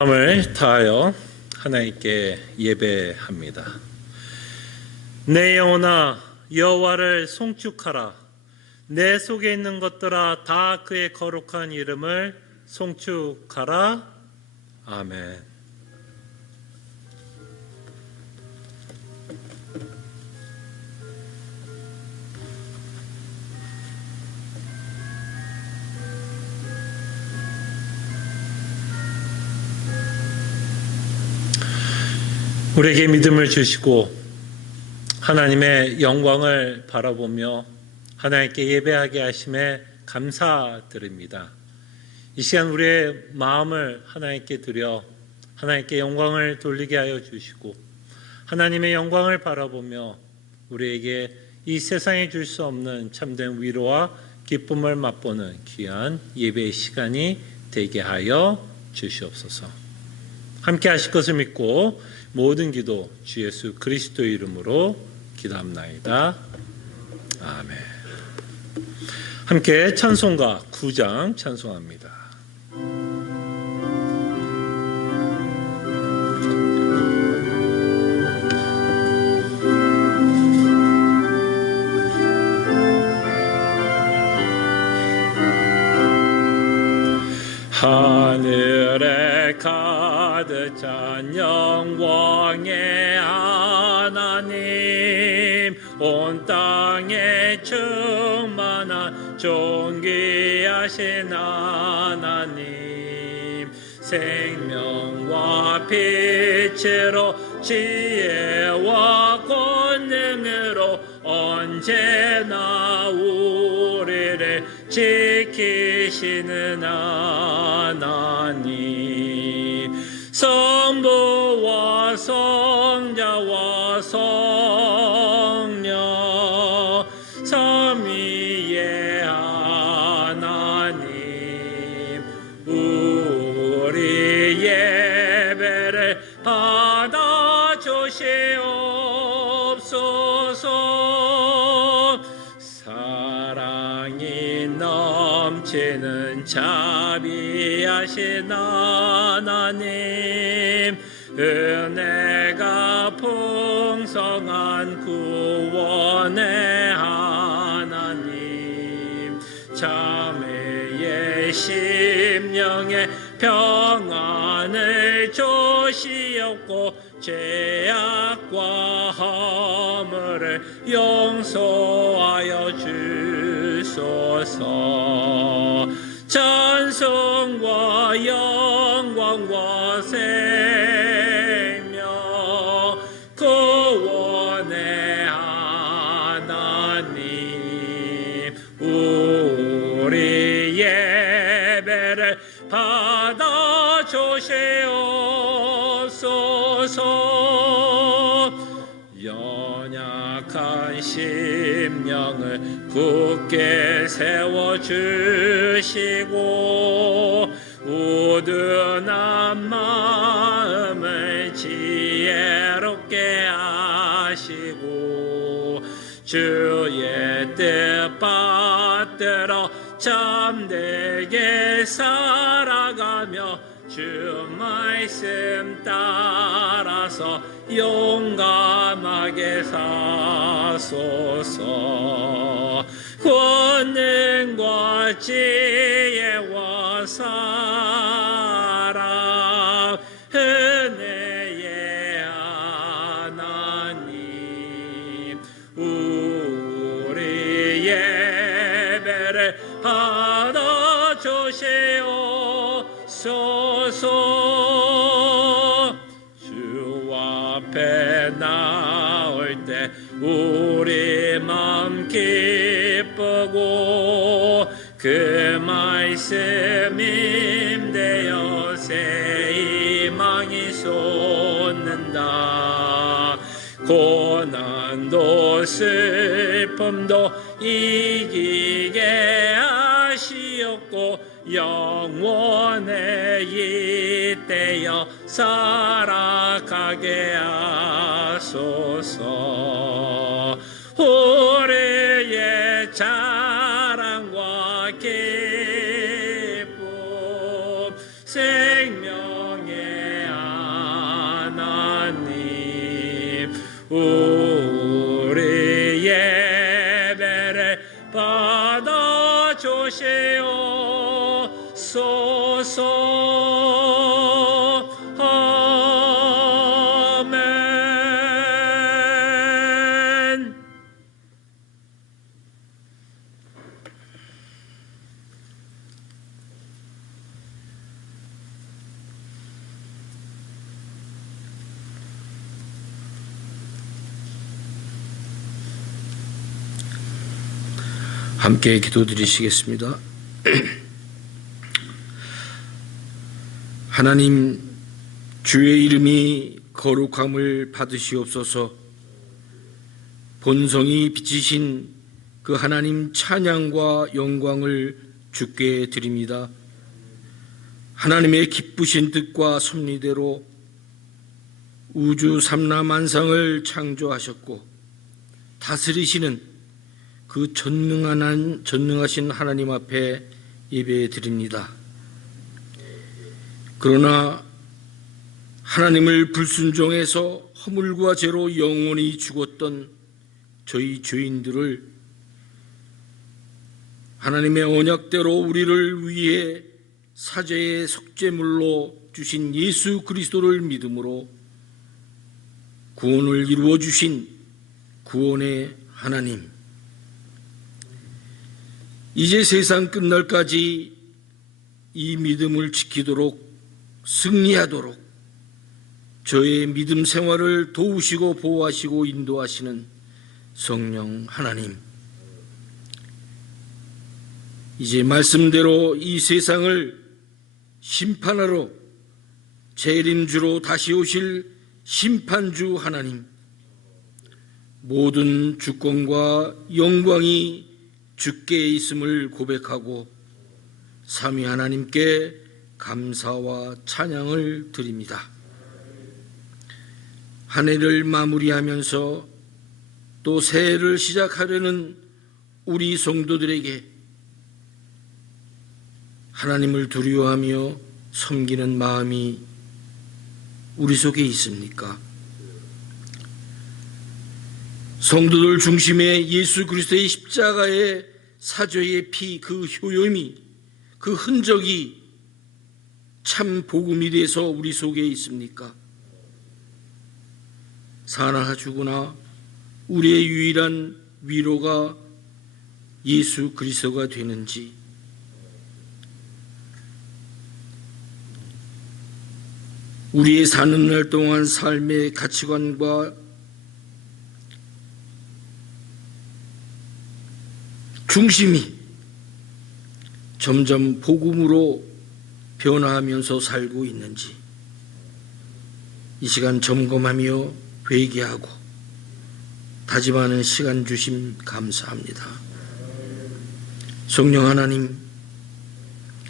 마음을 다하여 하나님께 예배합니다. 내 영혼아 여호와를 송축하라. 내 속에 있는 것들아 다 그의 거룩한 이름을 송축하라. 아멘. 우리에게 믿음을 주시고 하나님의 영광을 바라보며 하나님께 예배하게 하심에 감사드립니다. 이 시간 우리의 마음을 하나님께 드려 하나님께 영광을 돌리게 하여 주시고 하나님의 영광을 바라보며 우리에게 이 세상에 줄 수 없는 참된 위로와 기쁨을 맛보는 귀한 예배의 시간이 되게 하여 주시옵소서. 함께 하실 것을 믿고 모든 기도 주 예수 그리스도의 이름으로 기도합나이다. 아멘. 함께 찬송가 9장 찬송합니다. 하늘에 가득 찬 영광의 하나님, 온 땅에 충만한 존귀하신 하나님, 생명과 빛으로 지혜와 권능으로 언제나 우리를 지키시는 하나님, 성부와 성자와 성령 삼위의 하나님, 우리 예배를 받아 주시옵소서. 사랑이 넘치는 자비하신 하나님, 은혜가 풍성한 구원의 하나님, 자매의 심령에 평안을 주시옵고 죄악과 허물을 용서하여 주소서. 찬송과 영광과 생명 구원의 하나님, 우리 예배를 받아 주시옵소서. 연약한 심령을 굳게 세워주시고 우둔한 마음을 지혜롭게 하시고 주의 뜻 받들어 참되게 살아가며 주 말씀 따라서 용감하게 사소서. 권능과 지혜와 사랑 은혜의 하나님, 우리 예배를 받아 주시옵소서. 주 앞에 나올 때 우리 마음 기쁘고 그 말씀 임대어 새 희망이 솟는다. 고난도 슬픔도 이기게 하시옵고 영원에 잇대어 살아가게 하소서. 우리의 자랑과 기쁨 생명의 우리 예배를 받아 주시옵소서. 아멘. 함께 기도드리시겠습니다. 하나님, 주의 이름이 거룩함을 받으시옵소서. 본성이 비치신 그 하나님 찬양과 영광을 주께 드립니다. 하나님의 기쁘신 뜻과 섭리대로 우주 삼라만상을 창조하셨고 다스리시는 그 전능하신 하나님 앞에 예배 드립니다. 그러나 하나님을 불순종해서 허물과 죄로 영원히 죽었던 저희 죄인들을 하나님의 언약대로 우리를 위해 사죄의 속죄물로 주신 예수 그리스도를 믿음으로 구원을 이루어 주신 구원의 하나님, 이제 세상 끝날까지 이 믿음을 지키도록 승리하도록 저의 믿음 생활을 도우시고 보호하시고 인도하시는 성령 하나님, 이제 말씀대로 이 세상을 심판하러 재림주로 다시 오실 심판주 하나님, 모든 주권과 영광이 주께 있음을 고백하고 삼위 하나님께 감사와 찬양을 드립니다. 한 해를 마무리하면서 또 새해를 시작하려는 우리 성도들에게 하나님을 두려워하며 섬기는 마음이 우리 속에 있습니까? 성도들 중심에 예수 그리스도의 십자가의 사죄의 피, 그 효염이, 그 흔적이 참 복음이 돼서 우리 속에 있습니까? 사나 죽으나 우리의 유일한 위로가 예수 그리스도가 되는지, 우리의 사는 날 동안 삶의 가치관과 중심이 점점 복음으로 변화하면서 살고 있는지 이 시간 점검하며 회개하고 다짐하는 시간 주심 감사합니다. 성령 하나님,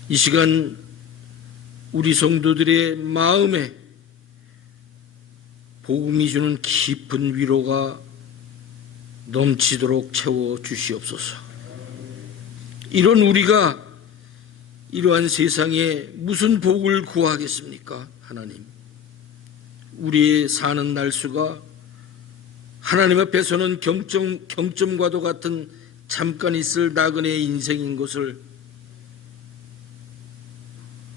이 시간 우리 성도들의 마음에 복음이 주는 깊은 위로가 넘치도록 채워 주시옵소서. 이런 우리가 이러한 세상에 무슨 복을 구하겠습니까? 하나님, 우리의 사는 날수가 하나님 앞에서는 경점과도 같은 잠깐 있을 나그네의 인생인 것을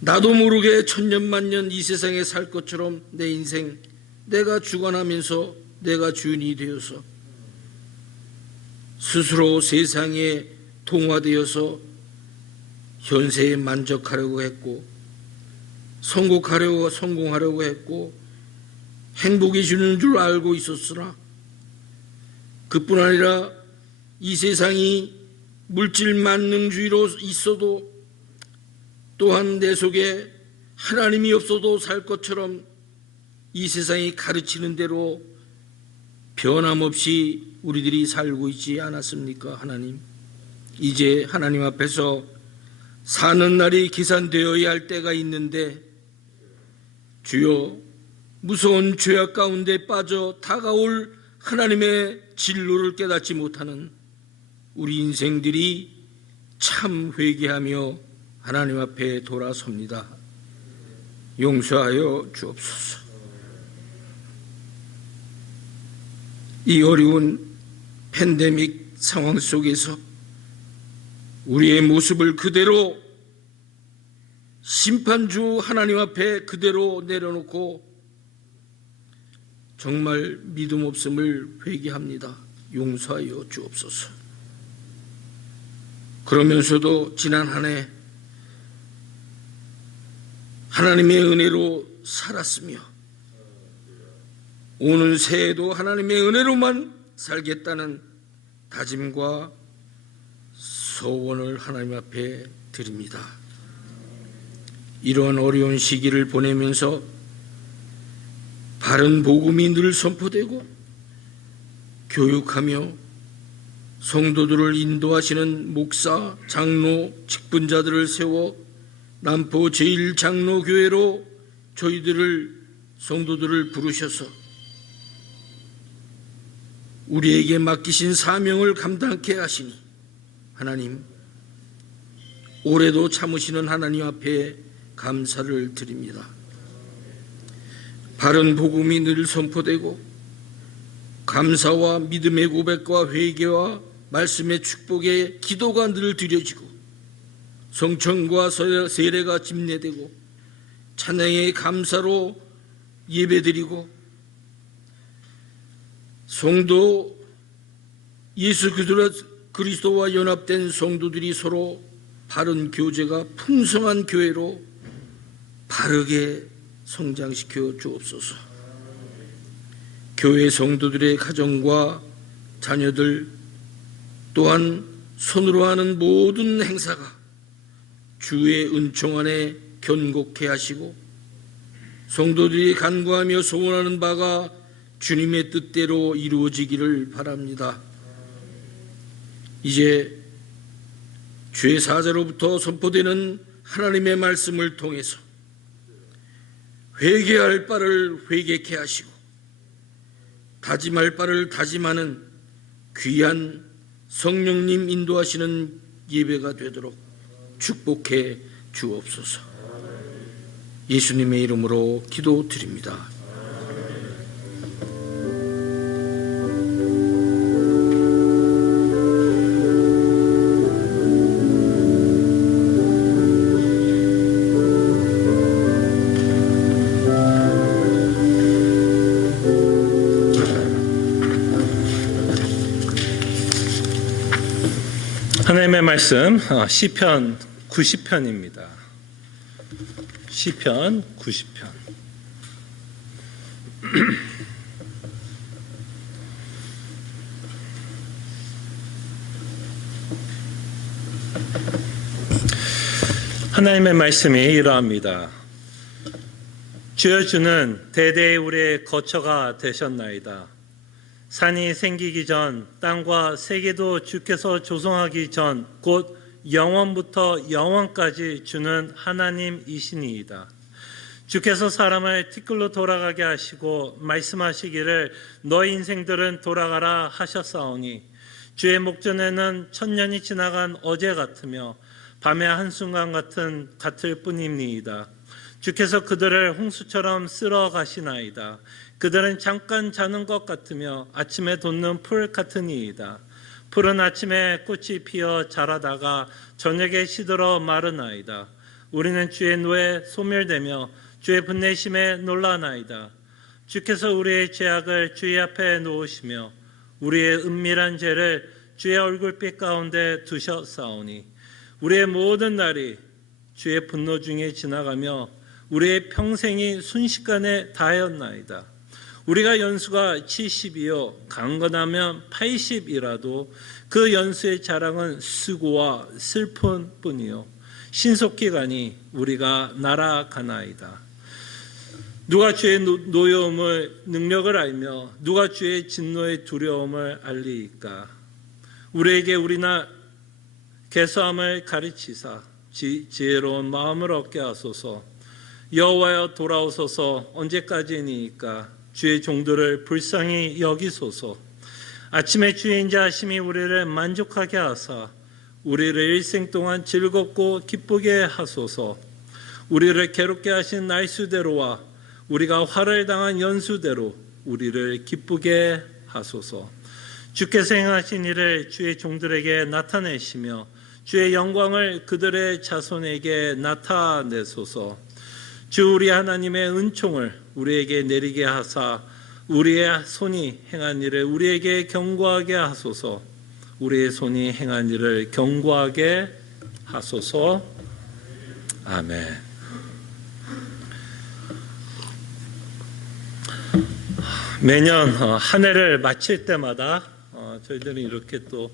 나도 모르게 천년만년 이 세상에 살 것처럼 내 인생, 내가 주관하면서 내가 주인이 되어서 스스로 세상에 동화되어서 현세에 만족하려고 했고 성공하려고 했고 행복이 주는 줄 알고 있었으나 그뿐 아니라 이 세상이 물질 만능주의로 있어도 또한 내 속에 하나님이 없어도 살 것처럼 이 세상이 가르치는 대로 변함없이 우리들이 살고 있지 않았습니까? 하나님, 이제 하나님 앞에서 사는 날이 계산되어야 할 때가 있는데 주여, 무서운 죄악 가운데 빠져 다가올 하나님의 진로를 깨닫지 못하는 우리 인생들이 참 회개하며 하나님 앞에 돌아섭니다. 용서하여 주옵소서. 이 어려운 팬데믹 상황 속에서 우리의 모습을 그대로 심판주 하나님 앞에 그대로 내려놓고 정말 믿음 없음을 회개합니다. 용서하여 주옵소서. 그러면서도 지난 한 해 하나님의 은혜로 살았으며 오는 새해에도 하나님의 은혜로만 살겠다는 다짐과 소원을 하나님 앞에 드립니다. 이러한 어려운 시기를 보내면서 바른 복음이 늘 선포되고 교육하며 성도들을 인도하시는 목사, 장로, 직분자들을 세워 남포 제1장로교회로 저희들을 성도들을 부르셔서 우리에게 맡기신 사명을 감당케 하시니 하나님, 올해도 참으시는 하나님 앞에 감사를 드립니다. 바른 복음이 늘 선포되고 감사와 믿음의 고백과 회개와 말씀의 축복에 기도가 늘 드려지고 성천과 세례가 집례되고 찬양의 감사로 예배드리고 성도 예수 그리스도와 연합된 성도들이 서로 바른 교제가 풍성한 교회로 바르게 성장시켜 주옵소서. 교회 성도들의 가정과 자녀들 또한 손으로 하는 모든 행사가 주의 은총 안에 견고케 하시고 성도들이 간구하며 소원하는 바가 주님의 뜻대로 이루어지기를 바랍니다. 이제 죄 사자로부터 선포되는 하나님의 말씀을 통해서 회개할 바를 회개케 하시고 다짐할 바를 다짐하는 귀한 성령님 인도하시는 예배가 되도록 축복해 주옵소서. 예수님의 이름으로 기도드립니다. 하나님의 말씀 시편 90편입니다. 시편 90편. 하나님의 말씀이 이러합니다. 주여, 주는 대대의 우리의 거처가 되셨나이다. 산이 생기기 전, 땅과 세계도 주께서 조성하기 전, 곧 영원부터 영원까지 주는 하나님이시니이다. 주께서 사람을 티끌로 돌아가게 하시고 말씀하시기를 너희 인생들은 돌아가라 하셨사오니 주의 목전에는 천년이 지나간 어제 같으며 밤의 한순간 같을 뿐입니다. 주께서 그들을 홍수처럼 쓸어 가시나이다. 그들은 잠깐 자는 것 같으며 아침에 돋는 풀 같으니이다. 풀은 아침에 꽃이 피어 자라다가 저녁에 시들어 마르나이다. 우리는 주의 노에 소멸되며 주의 분내심에 놀라나이다. 주께서 우리의 죄악을 주의 앞에 놓으시며 우리의 은밀한 죄를 주의 얼굴빛 가운데 두셨사오니 우리의 모든 날이 주의 분노 중에 지나가며 우리의 평생이 순식간에 다하였나이다. 우리가 연수가 70이요 강건하면 80이라도 그 연수의 자랑은 수고와 슬픈 뿐이요 신속히 가니 우리가 날아가나이다. 누가 주의 노여움을 능력을 알며 누가 주의 진노의 두려움을 알리이까. 우리에게 우리나 개수함을 가르치사 지혜로운 마음을 얻게 하소서. 여호와여 돌아오소서. 언제까지니까 주의 종들을 불쌍히 여기소서. 아침에 주의 인자하심이 우리를 만족하게 하사 우리를 일생 동안 즐겁고 기쁘게 하소서. 우리를 괴롭게 하신 날수대로와 우리가 화를 당한 연수대로 우리를 기쁘게 하소서. 주께서 행하신 일을 주의 종들에게 나타내시며 주의 영광을 그들의 자손에게 나타내소서. 주 우리 하나님의 은총을 우리에게 내리게 하사 우리의 손이 행한 일을 우리에게 경고하게 하소서. 우리의 손이 행한 일을 경고하게 하소서. 아멘. 매년 한 해를 마칠 때마다 저희들은 이렇게 또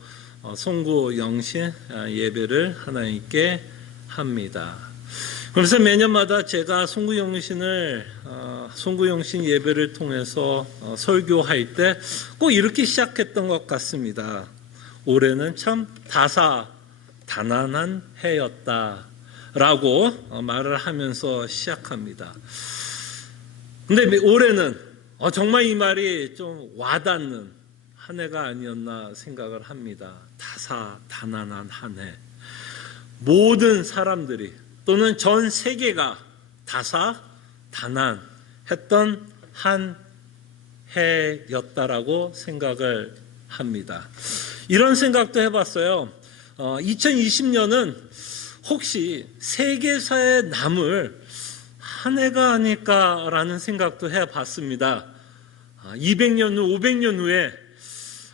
송구 영신 예배를 하나님께 합니다. 그래서 매년마다 제가 송구 영신 예배를 통해서 설교할 때 꼭 이렇게 시작했던 것 같습니다. 올해는 참 다사다난한 해였다라고 말을 하면서 시작합니다. 근데 올해는 정말 이 말이 좀 와닿는 한 해가 아니었나 생각을 합니다. 다사다난한 한 해. 모든 사람들이 또는 전 세계가 다사다난했던 한 해였다라고 생각을 합니다. 이런 생각도 해봤어요. 2020년은 혹시 세계사에 남을 한 해가 아닐까라는 생각도 해봤습니다. 200년 후, 500년 후에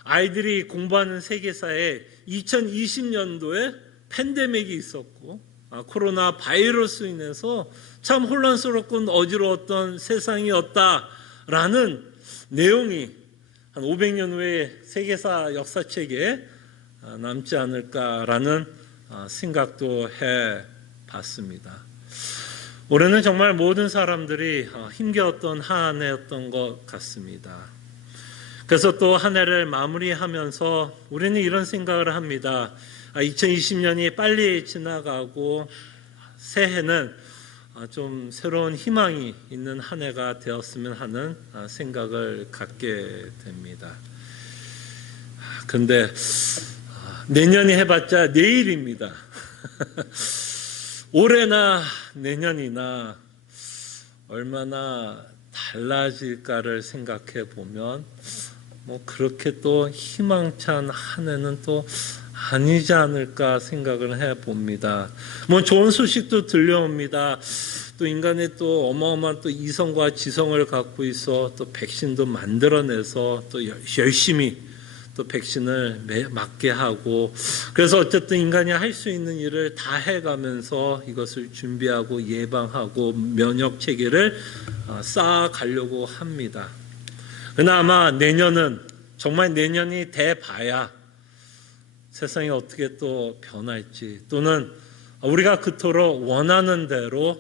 아이들이 공부하는 세계사에 2020년도에 팬데믹이 있었고 코로나 바이러스로 인해서 참 혼란스럽고 어지러웠던 세상이었다라는 내용이 한 500년 후에 세계사 역사책에 남지 않을까라는 생각도 해봤습니다. 올해는 정말 모든 사람들이 힘겨웠던 한 해였던 것 같습니다. 그래서 또 한 해를 마무리하면서 우리는 이런 생각을 합니다. 2020년이 빨리 지나가고 새해는 좀 새로운 희망이 있는 한 해가 되었으면 하는 생각을 갖게 됩니다. 그런데 내년이 해봤자 내일입니다. 올해나 내년이나 얼마나 달라질까를 생각해 보면 그렇게 또 희망찬 한 해는 또 아니지 않을까 생각을 해 봅니다. 좋은 소식도 들려옵니다. 또 인간의 또 어마어마한 또 이성과 지성을 갖고 있어 또 백신도 만들어내서 또 열심히 또 백신을 맞게 하고 그래서 어쨌든 인간이 할 수 있는 일을 다 해가면서 이것을 준비하고 예방하고 면역 체계를 쌓아가려고 합니다. 그러나 아마 내년은 정말 내년이 돼봐야 세상이 어떻게 또 변할지 또는 우리가 그토록 원하는 대로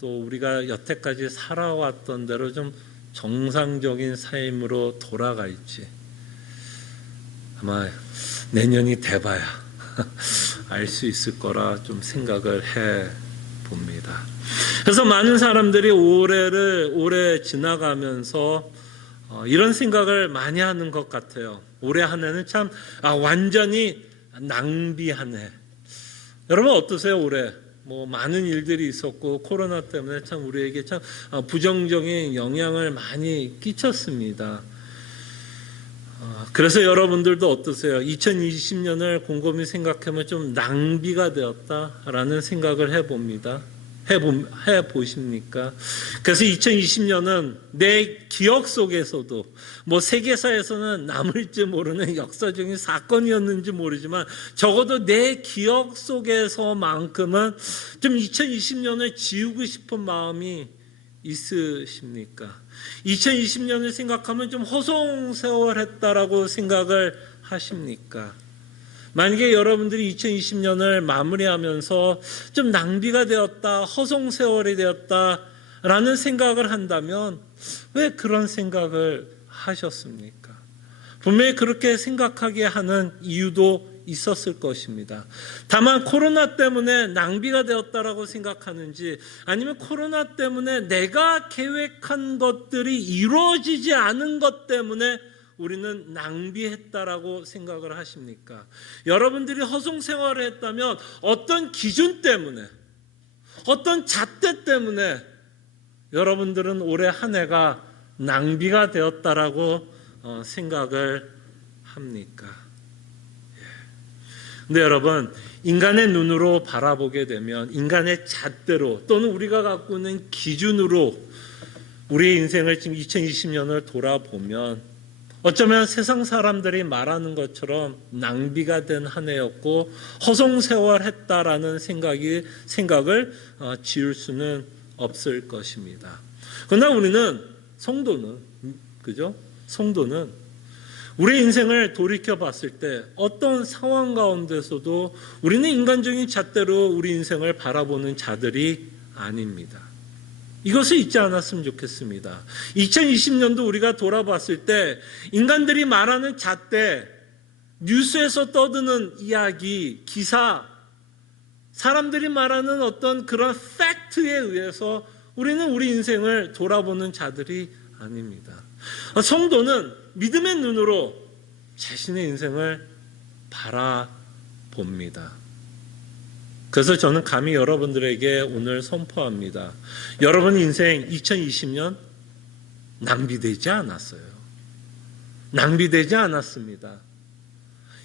또 우리가 여태까지 살아왔던 대로 좀 정상적인 삶으로 돌아갈지 아마 내년이 돼봐야 알 수 있을 거라 좀 생각을 해 봅니다. 그래서 많은 사람들이 올해 지나가면서 이런 생각을 많이 하는 것 같아요. 올해 한 해는 참 완전히 낭비한 해. 여러분 어떠세요? 올해 많은 일들이 있었고 코로나 때문에 참 우리에게 참 부정적인 영향을 많이 끼쳤습니다. 그래서 여러분들도 어떠세요? 2020년을 곰곰이 생각하면 좀 낭비가 되었다라는 생각을 해봅니다. 해보십니까? 그래서 2020년은 내 기억 속에서도 세계사에서는 남을지 모르는 역사적인 사건이었는지 모르지만 적어도 내 기억 속에서만큼은 좀 2020년을 지우고 싶은 마음이 있으십니까? 2020년을 생각하면 좀 허송세월했다라고 생각을 하십니까? 만약에 여러분들이 2020년을 마무리하면서 좀 낭비가 되었다, 허송세월이 되었다라는 생각을 한다면 왜 그런 생각을 하셨습니까? 분명히 그렇게 생각하게 하는 이유도 있었을 것입니다. 다만 코로나 때문에 낭비가 되었다라고 생각하는지 아니면 코로나 때문에 내가 계획한 것들이 이루어지지 않은 것 때문에 우리는 낭비했다라고 생각을 하십니까? 여러분들이 허송생활을 했다면 어떤 기준 때문에 어떤 잣대 때문에 여러분들은 올해 한 해가 낭비가 되었다라고 생각을 합니까? 근데 여러분, 인간의 눈으로 바라보게 되면 인간의 잣대로 또는 우리가 갖고 있는 기준으로 우리의 인생을 지금 2020년을 돌아보면 어쩌면 세상 사람들이 말하는 것처럼 낭비가 된 한 해였고 허송세월했다라는 생각을 지울 수는 없을 것입니다. 그러나 우리는 성도는 우리 인생을 돌이켜 봤을 때 어떤 상황 가운데서도 우리는 인간적인 잣대로 우리 인생을 바라보는 자들이 아닙니다. 이것을 잊지 않았으면 좋겠습니다. 2020년도 우리가 돌아봤을 때 인간들이 말하는 잣대, 뉴스에서 떠드는 이야기, 기사, 사람들이 말하는 어떤 그런 팩트에 의해서 우리는 우리 인생을 돌아보는 자들이 아닙니다. 성도는 믿음의 눈으로 자신의 인생을 바라봅니다. 그래서 저는 감히 여러분들에게 오늘 선포합니다. 여러분 인생 2020년 낭비되지 않았어요. 낭비되지 않았습니다.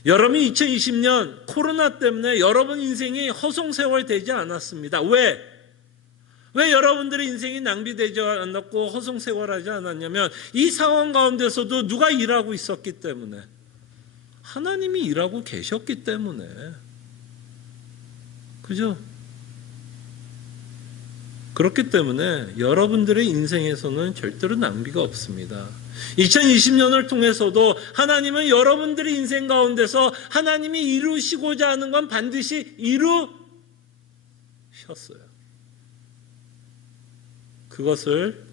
여러분이 2020년 코로나 때문에 여러분 인생이 허송세월 되지 않았습니다. 왜 여러분들의 인생이 낭비되지 않았고 허송세월하지 않았냐면 이 상황 가운데서도 누가 일하고 있었기 때문에, 하나님이 일하고 계셨기 때문에. 그죠? 그렇기 때문에 여러분들의 인생에서는 절대로 낭비가 없습니다. 2020년을 통해서도 하나님은 여러분들의 인생 가운데서 하나님이 이루시고자 하는 건 반드시 이루셨어요. 그것을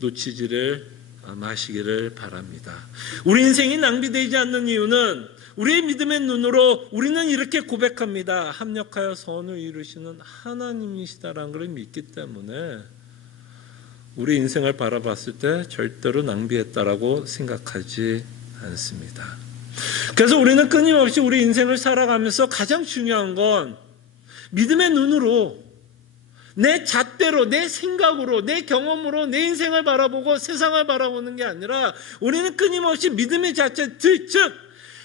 놓치지를 마시기를 바랍니다. 우리 인생이 낭비되지 않는 이유는 우리의 믿음의 눈으로 우리는 이렇게 고백합니다. 합력하여 선을 이루시는 하나님이시다라는 걸 믿기 때문에 우리 인생을 바라봤을 때 절대로 낭비했다라고 생각하지 않습니다. 그래서 우리는 끊임없이 우리 인생을 살아가면서 가장 중요한 건 믿음의 눈으로, 내 잣대로, 내 생각으로, 내 경험으로 내 인생을 바라보고 세상을 바라보는 게 아니라 우리는 끊임없이 믿음의 자체, 즉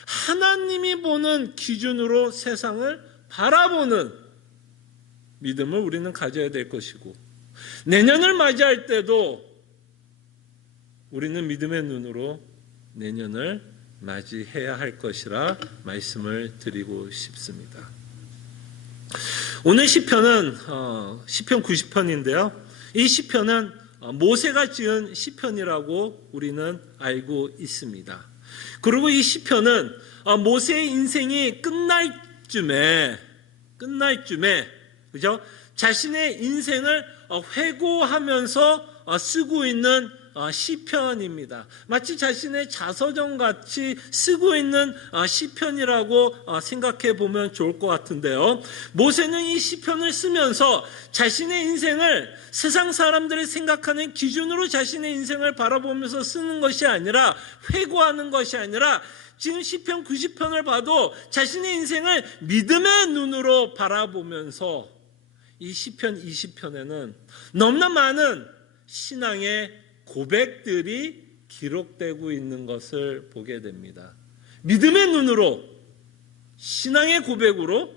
하나님이 보는 기준으로 세상을 바라보는 믿음을 우리는 가져야 될 것이고, 내년을 맞이할 때도 우리는 믿음의 눈으로 내년을 맞이해야 할 것이라 말씀을 드리고 싶습니다. 오늘 시편은 시편 90편인데요. 이 시편은 모세가 지은 시편이라고 우리는 알고 있습니다. 그리고 이 시편은 모세의 인생이 끝날 쯤에 그죠? 자신의 인생을 회고하면서 쓰고 있는 시편입니다. 마치 자신의 자서전같이 쓰고 있는 시편이라고 생각해 보면 좋을 것 같은데요. 모세는 이 시편을 쓰면서 자신의 인생을 세상 사람들이 생각하는 기준으로 자신의 인생을 바라보면서 쓰는 것이 아니라, 회고하는 것이 아니라, 지금 시편 90편을 봐도 자신의 인생을 믿음의 눈으로 바라보면서 이 시편 20편에는 너무나 많은 신앙의 고백들이 기록되고 있는 것을 보게 됩니다. 믿음의 눈으로, 신앙의 고백으로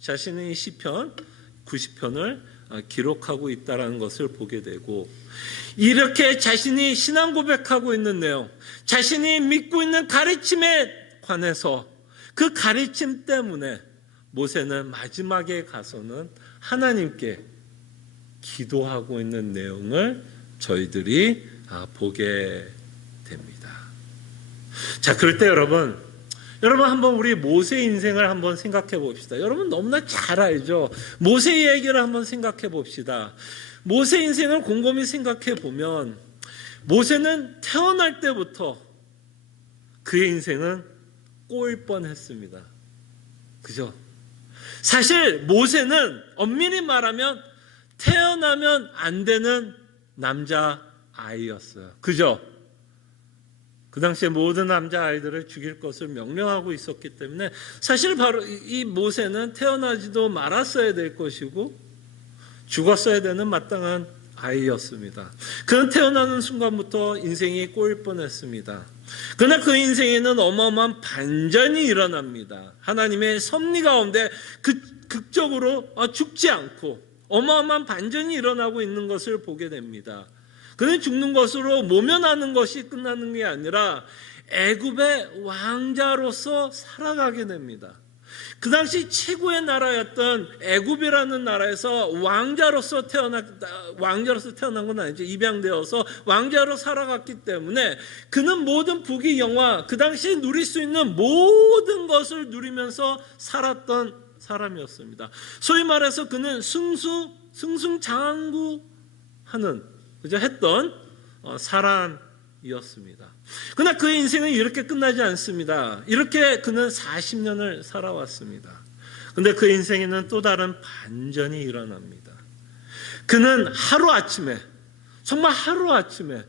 자신의 시편 90편을 기록하고 있다는 것을 보게 되고, 이렇게 자신이 신앙 고백하고 있는 내용, 자신이 믿고 있는 가르침에 관해서 그 가르침 때문에 모세는 마지막에 가서는 하나님께 기도하고 있는 내용을 저희들이 보게 됩니다. 자, 그럴 때 여러분 한번 우리 모세 인생을 한번 생각해 봅시다. 여러분 너무나 잘 알죠? 모세 얘기를 한번 생각해 봅시다. 모세 인생을 곰곰이 생각해 보면 모세는 태어날 때부터 그의 인생은 꼬일 뻔했습니다. 그죠? 사실 모세는 엄밀히 말하면 태어나면 안 되는 남자아이였어요. 그죠? 그 당시에 모든 남자아이들을 죽일 것을 명령하고 있었기 때문에 사실 바로 이 모세는 태어나지도 말았어야 될 것이고 죽었어야 되는 마땅한 아이였습니다. 그는 태어나는 순간부터 인생이 꼬일 뻔했습니다. 그러나 그 인생에는 어마어마한 반전이 일어납니다. 하나님의 섭리 가운데 극적으로 죽지 않고 어마어마한 반전이 일어나고 있는 것을 보게 됩니다. 그는 죽는 것으로 모면하는 것이 끝나는 게 아니라 애굽의 왕자로서 살아가게 됩니다. 그 당시 최고의 나라였던 애굽이라는 나라에서 왕자로서 태어난 건 아니죠. 입양되어서 왕자로 살아갔기 때문에 그는 모든 부귀 영화, 그 당시 누릴 수 있는 모든 것을 누리면서 살았던 사람이었습니다. 소위 말해서 그는 승승장구하는 했던 사람이었습니다. 그러나 그의 인생은 이렇게 끝나지 않습니다. 이렇게 그는 40년을 살아왔습니다. 그런데 그의 인생에는 또 다른 반전이 일어납니다. 그는 하루아침에, 정말 하루아침에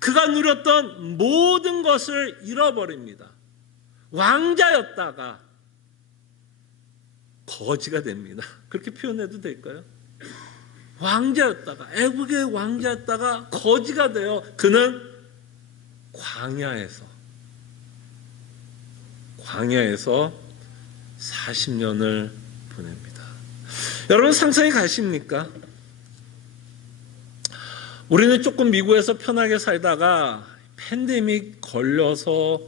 그가 누렸던 모든 것을 잃어버립니다. 왕자였다가 거지가 됩니다. 그렇게 표현해도 될까요? 왕자였다가, 애국의 왕자였다가 거지가 되어 그는 광야에서 40년을 보냅니다. 여러분 상상이 가십니까? 우리는 조금 미국에서 편하게 살다가 팬데믹 걸려서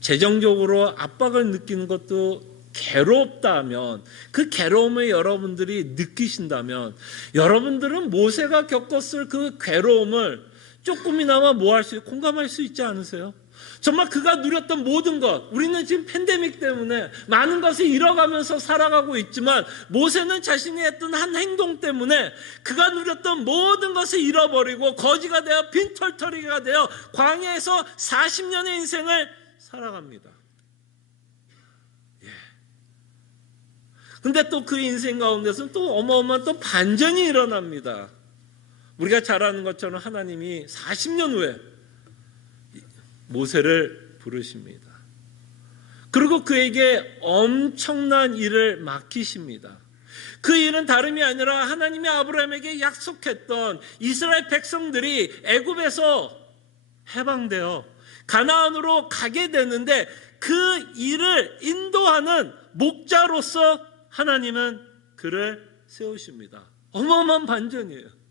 재정적으로 압박을 느끼는 것도 괴롭다면, 그 괴로움을 여러분들이 느끼신다면 여러분들은 모세가 겪었을 그 괴로움을 조금이나마 공감할 수 있지 않으세요? 정말 그가 누렸던 모든 것, 우리는 지금 팬데믹 때문에 많은 것을 잃어가면서 살아가고 있지만 모세는 자신이 했던 한 행동 때문에 그가 누렸던 모든 것을 잃어버리고 거지가 되어 빈털터리가 되어 광야에서 40년의 인생을 살아갑니다. 근데 또 그 인생 가운데서는 또 어마어마한 또 반전이 일어납니다. 우리가 잘 아는 것처럼 하나님이 40년 후에 모세를 부르십니다. 그리고 그에게 엄청난 일을 맡기십니다. 그 일은 다름이 아니라 하나님이 아브라함에게 약속했던 이스라엘 백성들이 애굽에서 해방되어 가나안으로 가게 되는데 그 일을 인도하는 목자로서 하나님은 그를 세우십니다. 어마어마한 반전이에요.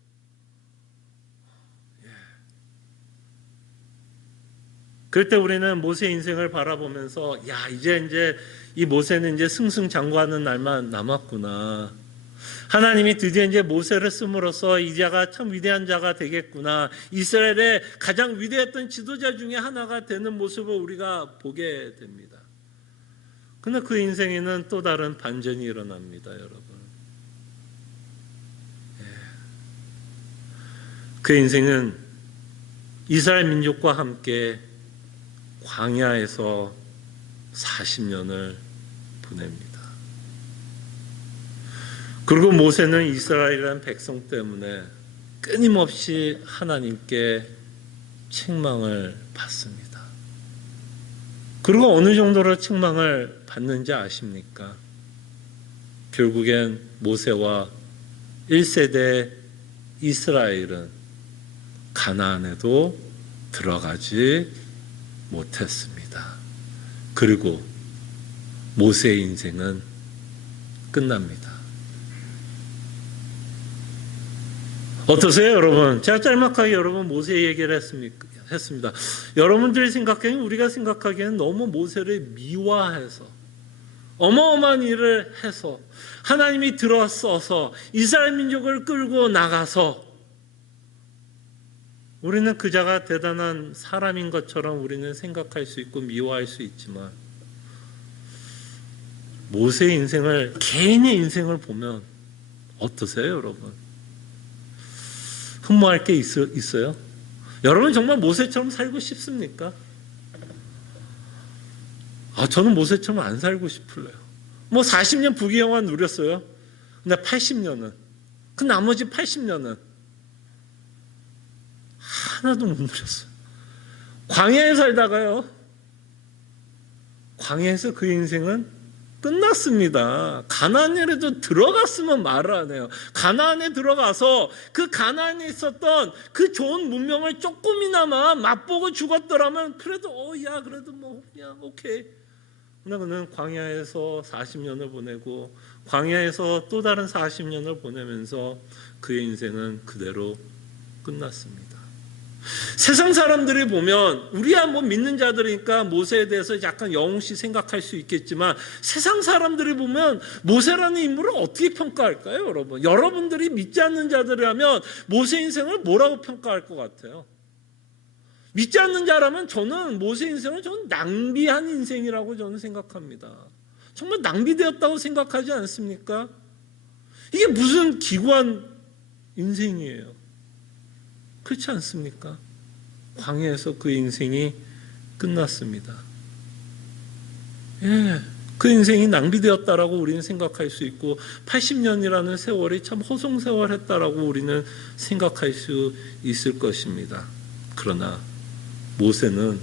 그럴 때 우리는 모세 인생을 바라보면서 이제 이 모세는 이제 승승장구하는 날만 남았구나. 하나님이 드디어 이제 모세를 씀으로써 이 자가 참 위대한 자가 되겠구나. 이스라엘의 가장 위대했던 지도자 중에 하나가 되는 모습을 우리가 보게 됩니다. 그러나 그 인생에는 또 다른 반전이 일어납니다, 여러분. 그 인생은 이스라엘 민족과 함께 광야에서 40년을 보냅니다. 그리고 모세는 이스라엘이라는 백성 때문에 끊임없이 하나님께 책망을 받습니다. 그리고 어느 정도로 책망을 받는지 아십니까? 결국엔 모세와 1세대 이스라엘은 가나안에도 들어가지 못했습니다. 그리고 모세의 인생은 끝납니다. 어떠세요, 여러분? 제가 짤막하게 여러분 모세 얘기를 했습니다. 여러분들이 생각하기에는, 우리가 생각하기에는 너무 모세를 미화해서 어마어마한 일을 해서 하나님이 들어서서 이스라엘 민족을 끌고 나가서 우리는 그자가 대단한 사람인 것처럼 우리는 생각할 수 있고 미워할 수 있지만 모세의 인생을, 개인의 인생을 보면 어떠세요, 여러분? 흠모할 게 있어요? 여러분 정말 모세처럼 살고 싶습니까? 저는 모세처럼 안 살고 싶어요. 40년 부귀영화 누렸어요. 근데 80년은, 그 나머지 80년은 하나도 못 누렸어요. 광야에 살다가요, 광야에서 그 인생은 끝났습니다. 가나안에라도 들어갔으면 말을 안 해요. 가나안에 들어가서 그 가나안에 있었던 그 좋은 문명을 조금이나마 맛보고 죽었더라면 그래도 그래도 뭐 그냥 오케이. 그러나 그는 광야에서 40년을 보내고 광야에서 또 다른 40년을 보내면서 그의 인생은 그대로 끝났습니다. 세상 사람들이 보면 우리야 뭐 믿는 자들이니까 모세에 대해서 약간 영웅시 생각할 수 있겠지만 세상 사람들이 보면 모세라는 인물을 어떻게 평가할까요, 여러분? 여러분들이 믿지 않는 자들이라면 모세 인생을 뭐라고 평가할 것 같아요? 믿지 않는 자라면 저는 모세 인생을 저는 낭비한 인생이라고 저는 생각합니다. 정말 낭비되었다고 생각하지 않습니까? 이게 무슨 기구한 인생이에요. 그렇지 않습니까? 광야에서 그 인생이 끝났습니다. 그 인생이 낭비되었다라고 우리는 생각할 수 있고 80년이라는 세월이 참 허송세월했다라고 우리는 생각할 수 있을 것입니다. 그러나 모세는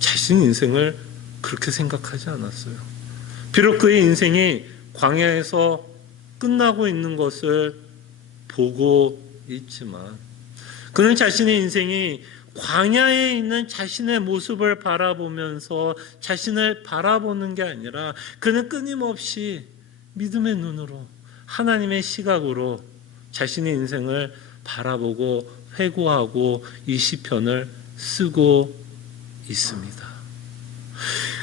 자신 인생을 그렇게 생각하지 않았어요. 비록 그의 인생이 광야에서 끝나고 있는 것을 보고 있지만 그는 자신의 인생이 광야에 있는 자신의 모습을 바라보면서 자신을 바라보는 게 아니라 그는 끊임없이 믿음의 눈으로 하나님의 시각으로 자신의 인생을 바라보고 회고하고 이 시편을 쓰고 있습니다.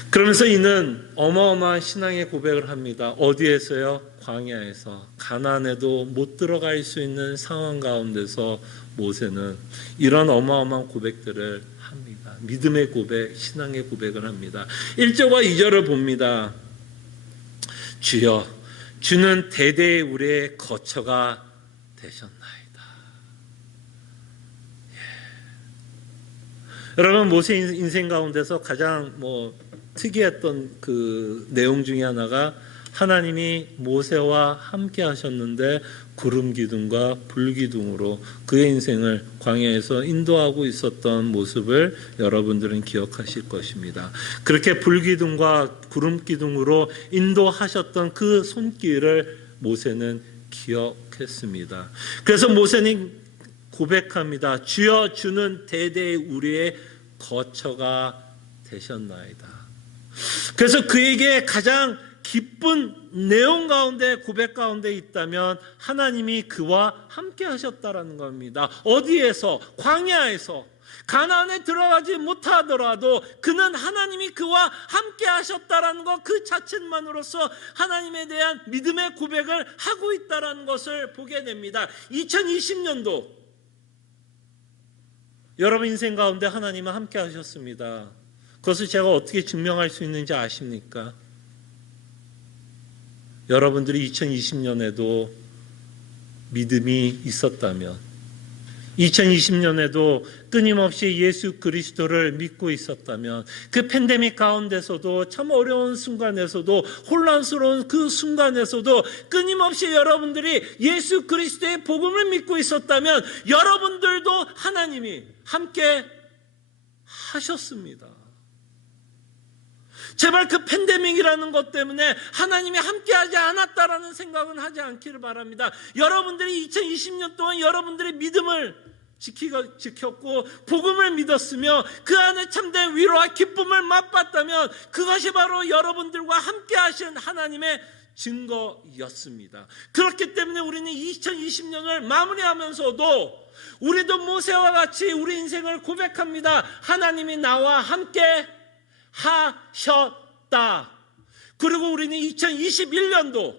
그러면서 이는 어마어마한 신앙의 고백을 합니다. 어디에서요? 광야에서. 가나안에도 못 들어갈 수 있는 상황 가운데서 모세는 이런 어마어마한 고백들을 합니다. 믿음의 고백, 신앙의 고백을 합니다. 1절과 2절을 봅니다. 주여, 주는 대대의 우리의 거처가 되셨나이다. 여러분, 모세 인생 가운데서 가장 특이했던 그 내용 중에 하나가 하나님이 모세와 함께 하셨는데 구름 기둥과 불 기둥으로 그의 인생을 광야에서 인도하고 있었던 모습을 여러분들은 기억하실 것입니다. 그렇게 불 기둥과 구름 기둥으로 인도하셨던 그 손길을 모세는 기억했습니다. 그래서 모세는 고백합니다. 주여, 주는 대대의 우리의 거처가 되셨나이다. 그래서 그에게 가장 기쁜 내용 가운데, 고백 가운데 있다면 하나님이 그와 함께 하셨다라는 겁니다. 어디에서? 광야에서. 가나안에 들어가지 못하더라도 그는 하나님이 그와 함께 하셨다라는 것 그 자체만으로서 하나님에 대한 믿음의 고백을 하고 있다라는 것을 보게 됩니다. 2020년도 여러분 인생 가운데 하나님은 함께 하셨습니다. 그것을 제가 어떻게 증명할 수 있는지 아십니까? 여러분들이 2020년에도 믿음이 있었다면 2020년에도 끊임없이 예수 그리스도를 믿고 있었다면 그 팬데믹 가운데서도 참 어려운 순간에서도 혼란스러운 그 순간에서도 끊임없이 여러분들이 예수 그리스도의 복음을 믿고 있었다면 여러분들도 하나님이 함께 하셨습니다. 제발 그 팬데믹이라는 것 때문에 하나님이 함께하지 않았다라는 생각은 하지 않기를 바랍니다. 여러분들이 2020년 동안 여러분들의 믿음을 지켰고 복음을 믿었으며 그 안에 참된 위로와 기쁨을 맛봤다면 그것이 바로 여러분들과 함께하신 하나님의 증거였습니다. 그렇기 때문에 우리는 2020년을 마무리하면서도 우리도 모세와 같이 우리 인생을 고백합니다. 하나님이 나와 함께 하셨다. 그리고 우리는 2021년도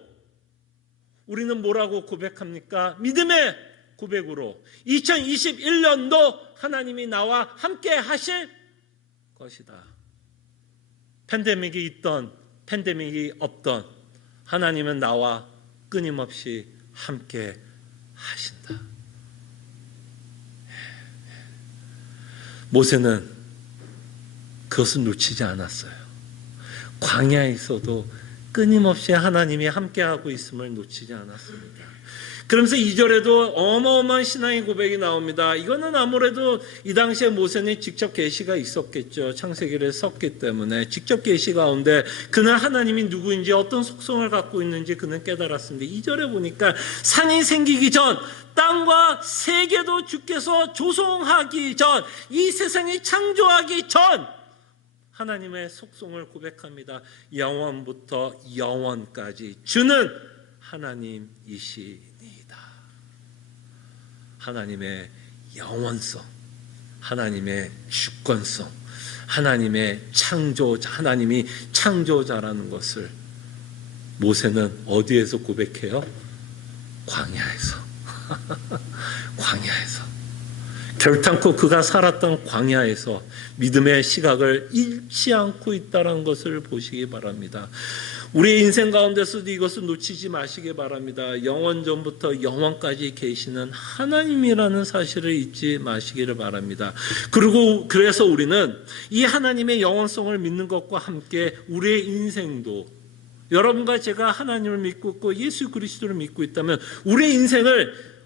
우리는 뭐라고 고백합니까? 믿음의 고백으로 2021년도 하나님이 나와 함께 하실 것이다. 팬데믹이 있던 팬데믹이 없던 하나님은 나와 끊임없이 함께 하신다. 모세는 그것을 놓치지 않았어요. 광야에 있어도 끊임없이 하나님이 함께하고 있음을 놓치지 않았습니다. 그러면서 2절에도 어마어마한 신앙의 고백이 나옵니다. 이거는 아무래도 이 당시에 모세는 직접 계시가 있었겠죠. 창세기를 썼기 때문에 직접 계시 가운데 그는 하나님이 누구인지 어떤 속성을 갖고 있는지 그는 깨달았습니다. 2절에 보니까 산이 생기기 전, 땅과 세계도 주께서 조성하기 전, 이 세상이 창조하기 전 하나님의 속성을 고백합니다. 영원부터 영원까지 주는 하나님이시니이다. 하나님의 영원성, 하나님의 주권성, 하나님의 창조자, 하나님이 창조자라는 것을 모세는 어디에서 고백해요? 광야에서. 광야에서. 결탄코 그가 살았던 광야에서 믿음의 시각을 잃지 않고 있다는 것을 보시기 바랍니다. 우리의 인생 가운데서도 이것을 놓치지 마시기 바랍니다. 영원 전부터 영원까지 계시는 하나님이라는 사실을 잊지 마시기를 바랍니다. 그리고 그래서 우리는 이 하나님의 영원성을 믿는 것과 함께 우리의 인생도, 여러분과 제가 하나님을 믿고 있고 예수 그리스도를 믿고 있다면 우리의 인생을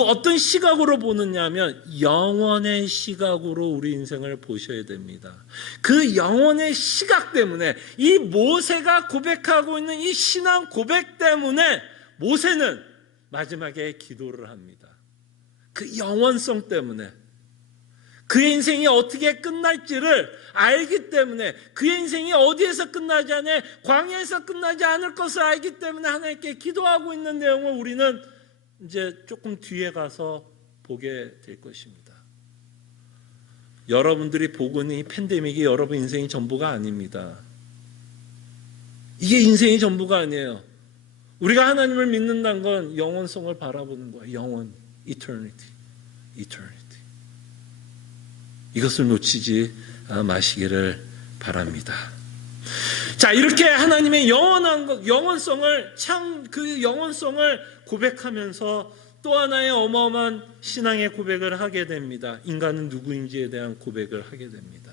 어떤 시각으로 보느냐 하면 영원의 시각으로 우리 인생을 보셔야 됩니다. 그 영원의 시각 때문에, 이 모세가 고백하고 있는 이 신앙 고백 때문에 모세는 마지막에 기도를 합니다. 그 영원성 때문에, 그의 인생이 어떻게 끝날지를 알기 때문에, 그의 인생이 어디에서 끝나지 않아 광야에서 끝나지 않을 것을 알기 때문에 하나님께 기도하고 있는 내용을 우리는 이제 조금 뒤에 가서 보게 될 것입니다. 여러분들이 보고 있는 이 팬데믹이 여러분 인생이 전부가 아닙니다. 이게 인생이 전부가 아니에요. 우리가 하나님을 믿는다는 건 영원성을 바라보는 거예요. 영원, eternity. 이것을 놓치지 마시기를 바랍니다. 자, 이렇게 하나님의 영원성을 그 영원성을 고백하면서 또 하나의 어마어마한 신앙의 고백을 하게 됩니다. 인간은 누구인지에 대한 고백을 하게 됩니다.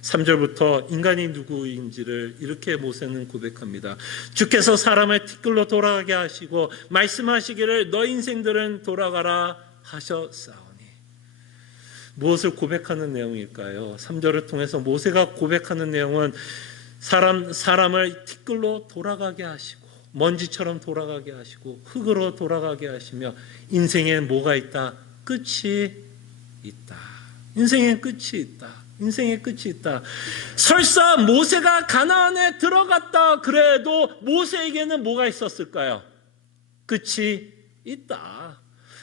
3절부터 인간이 누구인지를 이렇게 모세는 고백합니다. 주께서 사람을 티끌로 돌아가게 하시고 말씀하시기를 너 인생들은 돌아가라 하셨사오니. 무엇을 고백하는 내용일까요? 3절을 통해서 모세가 고백하는 내용은 사람을 티끌로 돌아가게 하시고 먼지처럼 돌아가게 하시고 흙으로 돌아가게 하시며 인생에 뭐가 있다? 끝이 있다. 인생에 끝이 있다. 인생에 끝이 있다. 설사 모세가 가나안에 들어갔다 그래도 모세에게는 뭐가 있었을까요? 끝이 있다.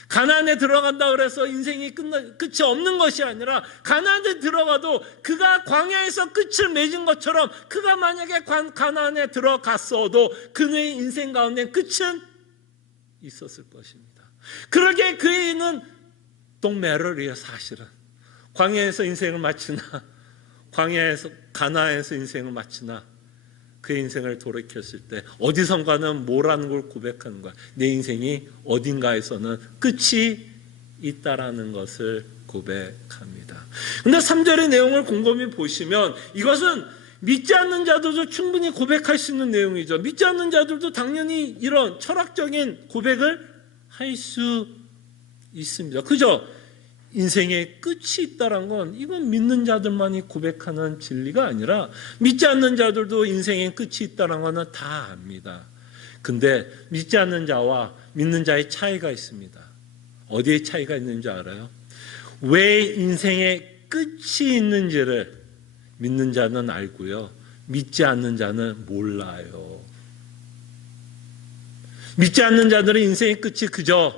가나안에 들어간다 그래서 인생이 끝이 없는 것이 아니라 가나안에 들어가도 그가 광야에서 끝을 맺은 것처럼 그가 만약에 가나안에 들어갔어도 그의 인생 가운데 끝은 있었을 것입니다. 그러게 그는 동메럴이에요. 사실은 광야에서 인생을 마치나 가나안에서 인생을 마치나 그 인생을 돌이켰을 때 어디선가는 뭐라는 걸 고백하는 거야. 내 인생이 어딘가에서는 끝이 있다라는 것을 고백합니다. 근데 3절의 내용을 곰곰이 보시면 이것은 믿지 않는 자들도 충분히 고백할 수 있는 내용이죠. 믿지 않는 자들도 당연히 이런 철학적인 고백을 할 수 있습니다. 그죠? 인생에 끝이 있다는 건 이건 믿는 자들만이 고백하는 진리가 아니라 믿지 않는 자들도 인생에 끝이 있다는 것은 다 압니다. 근데 믿지 않는 자와 믿는 자의 차이가 있습니다. 어디에 차이가 있는지 알아요? 왜 인생에 끝이 있는지를 믿는 자는 알고요. 믿지 않는 자는 몰라요. 믿지 않는 자들은 인생의 끝이 그저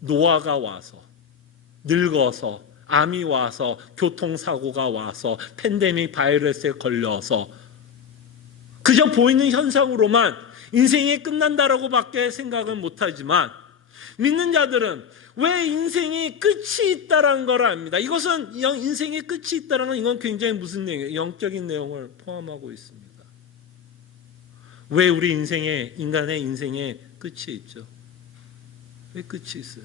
노화가 와서, 늙어서, 암이 와서, 교통사고가 와서, 팬데믹 바이러스에 걸려서 그저 보이는 현상으로만 인생이 끝난다라고 밖에 생각은 못하지만 믿는 자들은 왜 인생이 끝이 있다는 걸 압니다. 이것은 인생의 끝이 있다는 건 이건 굉장히 무슨 내용이에요? 영적인 내용을 포함하고 있습니다. 왜 우리 인간의 인생에 끝이 있죠? 왜 끝이 있어요?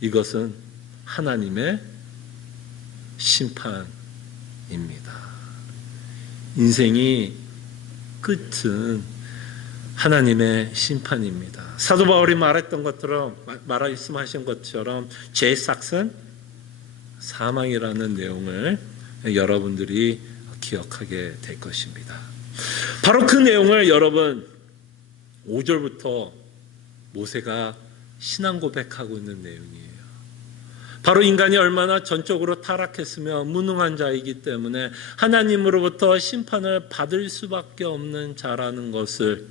이것은 하나님의 심판입니다. 인생이 끝은 하나님의 심판입니다. 사도 바울이 말씀하신 것처럼 죄의 삭은 사망이라는 내용을 여러분들이 기억하게 될 것입니다. 바로 그 내용을 여러분 5절부터 모세가 신앙 고백하고 있는 내용이에요. 바로 인간이 얼마나 전적으로 타락했으며 무능한 자이기 때문에 하나님으로부터 심판을 받을 수밖에 없는 자라는 것을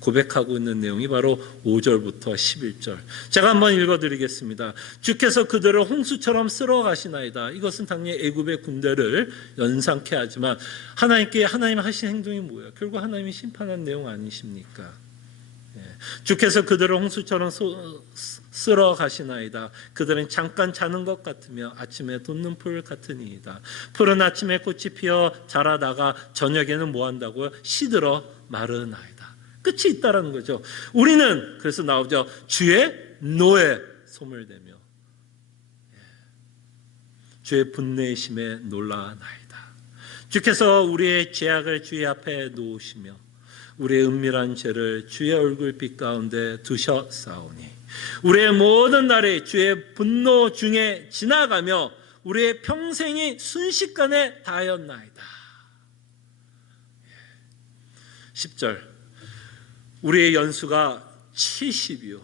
고백하고 있는 내용이 바로 5절부터 11절. 제가 한번 읽어드리겠습니다. 주께서 그들을 홍수처럼 쓸어 가시나이다. 이것은 당연히 애굽의 군대를 연상케 하지만 하나님 하신 행동이 뭐예요? 결국 하나님이 심판한 내용 아니십니까? 주께서 그들을 홍수처럼 쓸어 가시나이다. 그들은 잠깐 자는 것 같으며 아침에 돋는 풀 같으니이다. 풀은 아침에 꽃이 피어 자라다가 저녁에는 뭐한다고요? 시들어 마르나이다. 끝이 있다라는 거죠. 우리는 그래서 나오죠. 주의 노에 소멸되며 주의 분내심에 놀라나이다. 주께서 우리의 죄악을 주의 앞에 놓으시며 우리의 은밀한 죄를 주의 얼굴빛 가운데 두셨사오니 우리의 모든 날이 주의 분노 중에 지나가며 우리의 평생이 순식간에 다하였나이다. 10절 우리의 연수가 70이요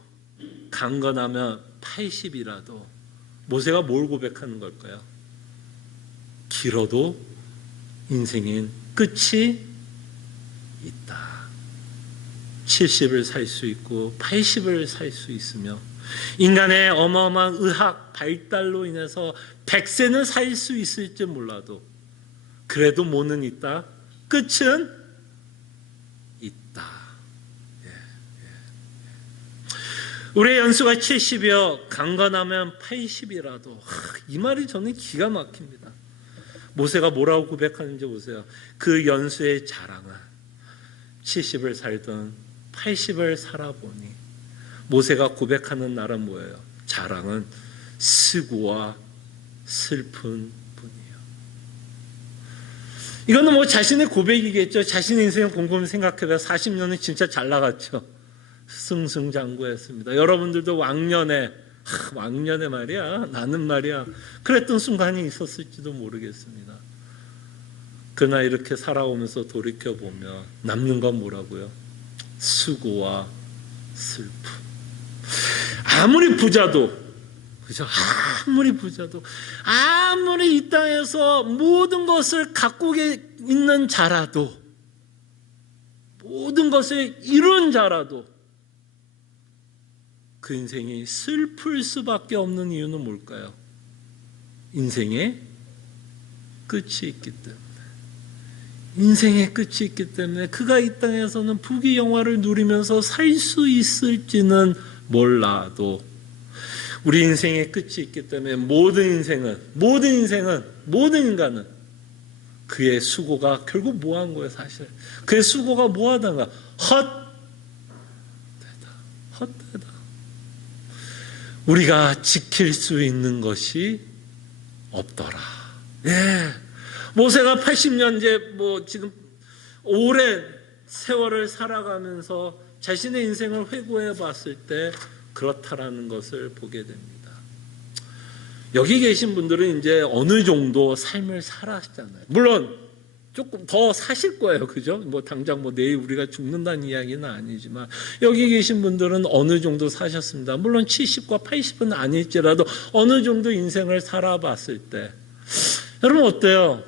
강건하면 80이라도 모세가 뭘 고백하는 걸까요? 길어도 인생엔 끝이 있다. 70을 살 수 있고 80을 살 수 있으며 인간의 어마어마한 의학 발달로 인해서 100세는 살 수 있을지 몰라도 그래도 뭐는 있다? 끝은 있다. 우리의 연수가 70이여 강건하면 80이라도 이 말이 저는 기가 막힙니다. 모세가 뭐라고 고백하는지 보세요. 그 연수의 자랑은 70을 살던 80을 살아보니 모세가 고백하는 날은 뭐예요? 자랑은 수고와 슬픈 뿐이에요. 이거는 뭐 자신의 고백이겠죠. 자신의 인생을 곰곰이 생각해봐 40년은 진짜 잘 나갔죠. 승승장구했습니다. 여러분들도 왕년에 말이야 나는 말이야 그랬던 순간이 있었을지도 모르겠습니다. 그러나 이렇게 살아오면서 돌이켜보면 남는 건 뭐라고요? 수고와 슬픔. 아무리 부자도 그죠? 아무리 이 땅에서 모든 것을 갖고 있는 자라도 모든 것을 이룬 자라도 그 인생이 슬플 수밖에 없는 이유는 뭘까요? 인생의 끝이 있기 때문에. 인생의 끝이 있기 때문에 그가 이 땅에서는 부귀영화를 누리면서 살 수 있을지는 몰라도 우리 인생의 끝이 있기 때문에 모든 인간은 그의 수고가 결국 뭐한 거예요? 사실 그의 수고가 뭐하다가 헛되다. 우리가 지킬 수 있는 것이 없더라. 모세가 80년 이제 지금 오랜 세월을 살아가면서 자신의 인생을 회고해 봤을 때 그렇다라는 것을 보게 됩니다. 여기 계신 분들은 이제 어느 정도 삶을 살았잖아요. 물론 조금 더 사실 거예요. 그죠? 당장 내일 우리가 죽는다는 이야기는 아니지만 여기 계신 분들은 어느 정도 사셨습니다. 물론 70과 80은 아닐지라도 어느 정도 인생을 살아봤을 때 여러분 어때요?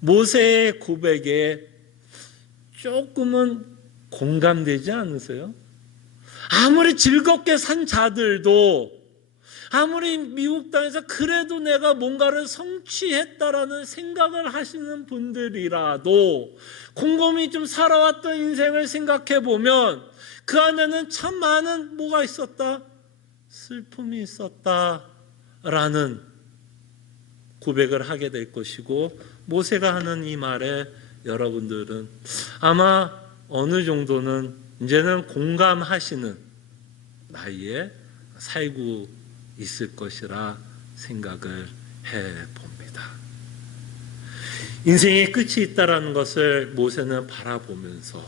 모세의 고백에 조금은 공감되지 않으세요? 아무리 즐겁게 산 자들도 아무리 미국 땅에서 그래도 내가 뭔가를 성취했다라는 생각을 하시는 분들이라도 곰곰이 좀 살아왔던 인생을 생각해 보면 그 안에는 참 많은 뭐가 있었다? 슬픔이 있었다라는 고백을 하게 될 것이고 모세가 하는 이 말에 여러분들은 아마 어느 정도는 이제는 공감하시는 나이에 살고 있을 것이라 생각을 해봅니다. 인생의 끝이 있다라는 것을 모세는 바라보면서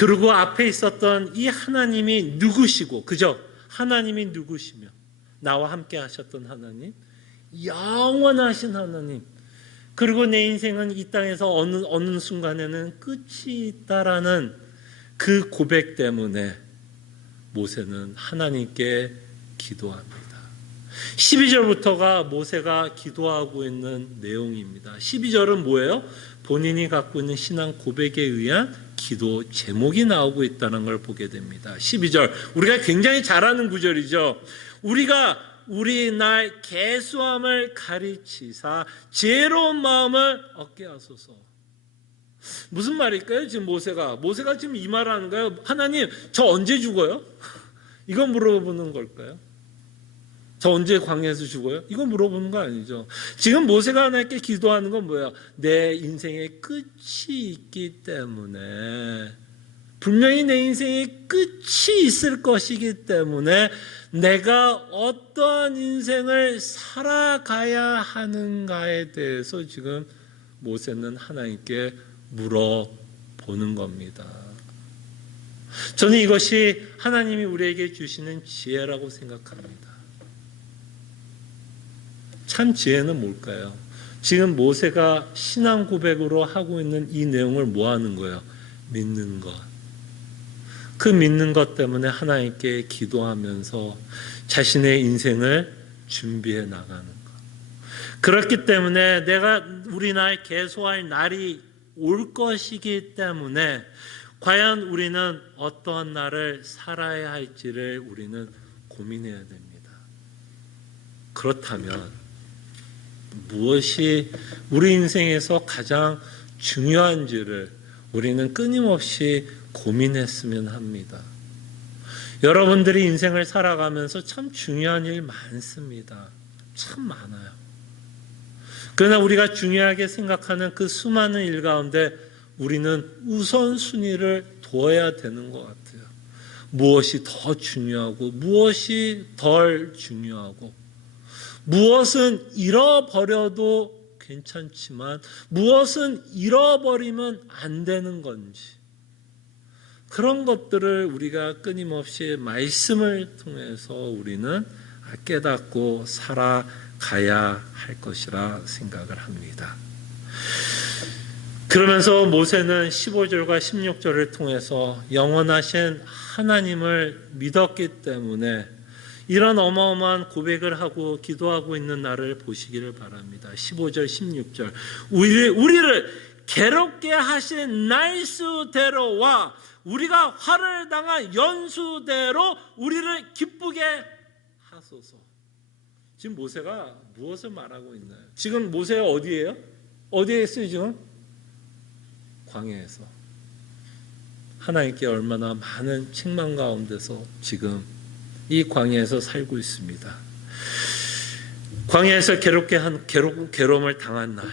그리고 앞에 있었던 이 하나님이 누구시고, 그죠? 하나님이 누구시며 나와 함께 하셨던 하나님, 영원하신 하나님, 그리고 내 인생은 이 땅에서 어느 순간에는 끝이 있다라는 그 고백 때문에 모세는 하나님께 기도합니다. 12절부터가 모세가 기도하고 있는 내용입니다. 12절은 뭐예요? 본인이 갖고 있는 신앙 고백에 의한 기도 제목이 나오고 있다는 걸 보게 됩니다. 12절, 우리가 굉장히 잘 아는 구절이죠. 우리 날 계수함을 가르치사 지혜로운 마음을 얻게 하소서. 무슨 말일까요? 지금 모세가 지금 이 말을 하는 거예요. 하나님, 저 언제 죽어요? 이건 물어보는 걸까요? 저 언제 광야에서 죽어요? 이거 물어보는 거 아니죠. 지금 모세가 하나님께 기도하는 건 뭐예요? 내 인생의 끝이 있기 때문에, 분명히 내 인생의 끝이 있을 것이기 때문에 내가 어떠한 인생을 살아가야 하는가에 대해서 지금 모세는 하나님께 물어보는 겁니다. 저는 이것이 하나님이 우리에게 주시는 지혜라고 생각합니다. 참 지혜는 뭘까요? 지금 모세가 신앙 고백으로 하고 있는 이 내용을 뭐 하는 거예요? 믿는 것. 그 믿는 것 때문에 하나님께 기도하면서 자신의 인생을 준비해 나가는 것. 그렇기 때문에 우리 날 계수할 날이 올 것이기 때문에 과연 우리는 어떠한 날을 살아야 할지를 우리는 고민해야 됩니다. 그렇다면 무엇이 우리 인생에서 가장 중요한지를 우리는 끊임없이 고민했으면 합니다. 여러분들이 인생을 살아가면서 참 중요한 일 많습니다. 참 많아요. 그러나 우리가 중요하게 생각하는 그 수많은 일 가운데 우리는 우선순위를 둬야 되는 것 같아요. 무엇이 더 중요하고 무엇이 덜 중요하고, 무엇은 잃어버려도 괜찮지만 무엇은 잃어버리면 안 되는 건지, 그런 것들을 우리가 끊임없이 말씀을 통해서 우리는 깨닫고 살아가야 할 것이라 생각을 합니다. 그러면서 모세는 15절과 16절을 통해서 영원하신 하나님을 믿었기 때문에 이런 어마어마한 고백을 하고 기도하고 있는 나를 보시기를 바랍니다. 15절, 16절. 우리를 괴롭게 하신 날수대로와 우리가 화를 당한 연수대로 우리를 기쁘게 하소서. 지금 모세가 무엇을 말하고 있나요? 지금 모세가 어디예요? 어디에 있어요 지금? 광야에서. 하나님께 얼마나 많은 책망 가운데서 지금 이 광야에서 살고 있습니다. 광야에서 괴로움을 당한 날,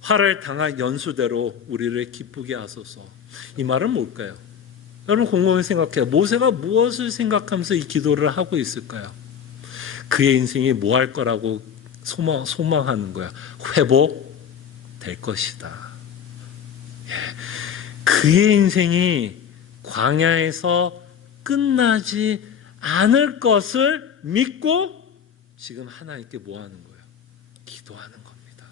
화를 당한 연수대로 우리를 기쁘게 하소서. 이 말은 뭘까요? 여러분 곰곰이 생각해요. 모세가 무엇을 생각하면서 이 기도를 하고 있을까요? 그의 인생이 뭐 할 거라고 소망하는 거야. 회복될 것이다. 그의 인생이 광야에서 끝나지 않을 것을 믿고 지금 하나님께 뭐 하는 거예요? 기도하는 겁니다.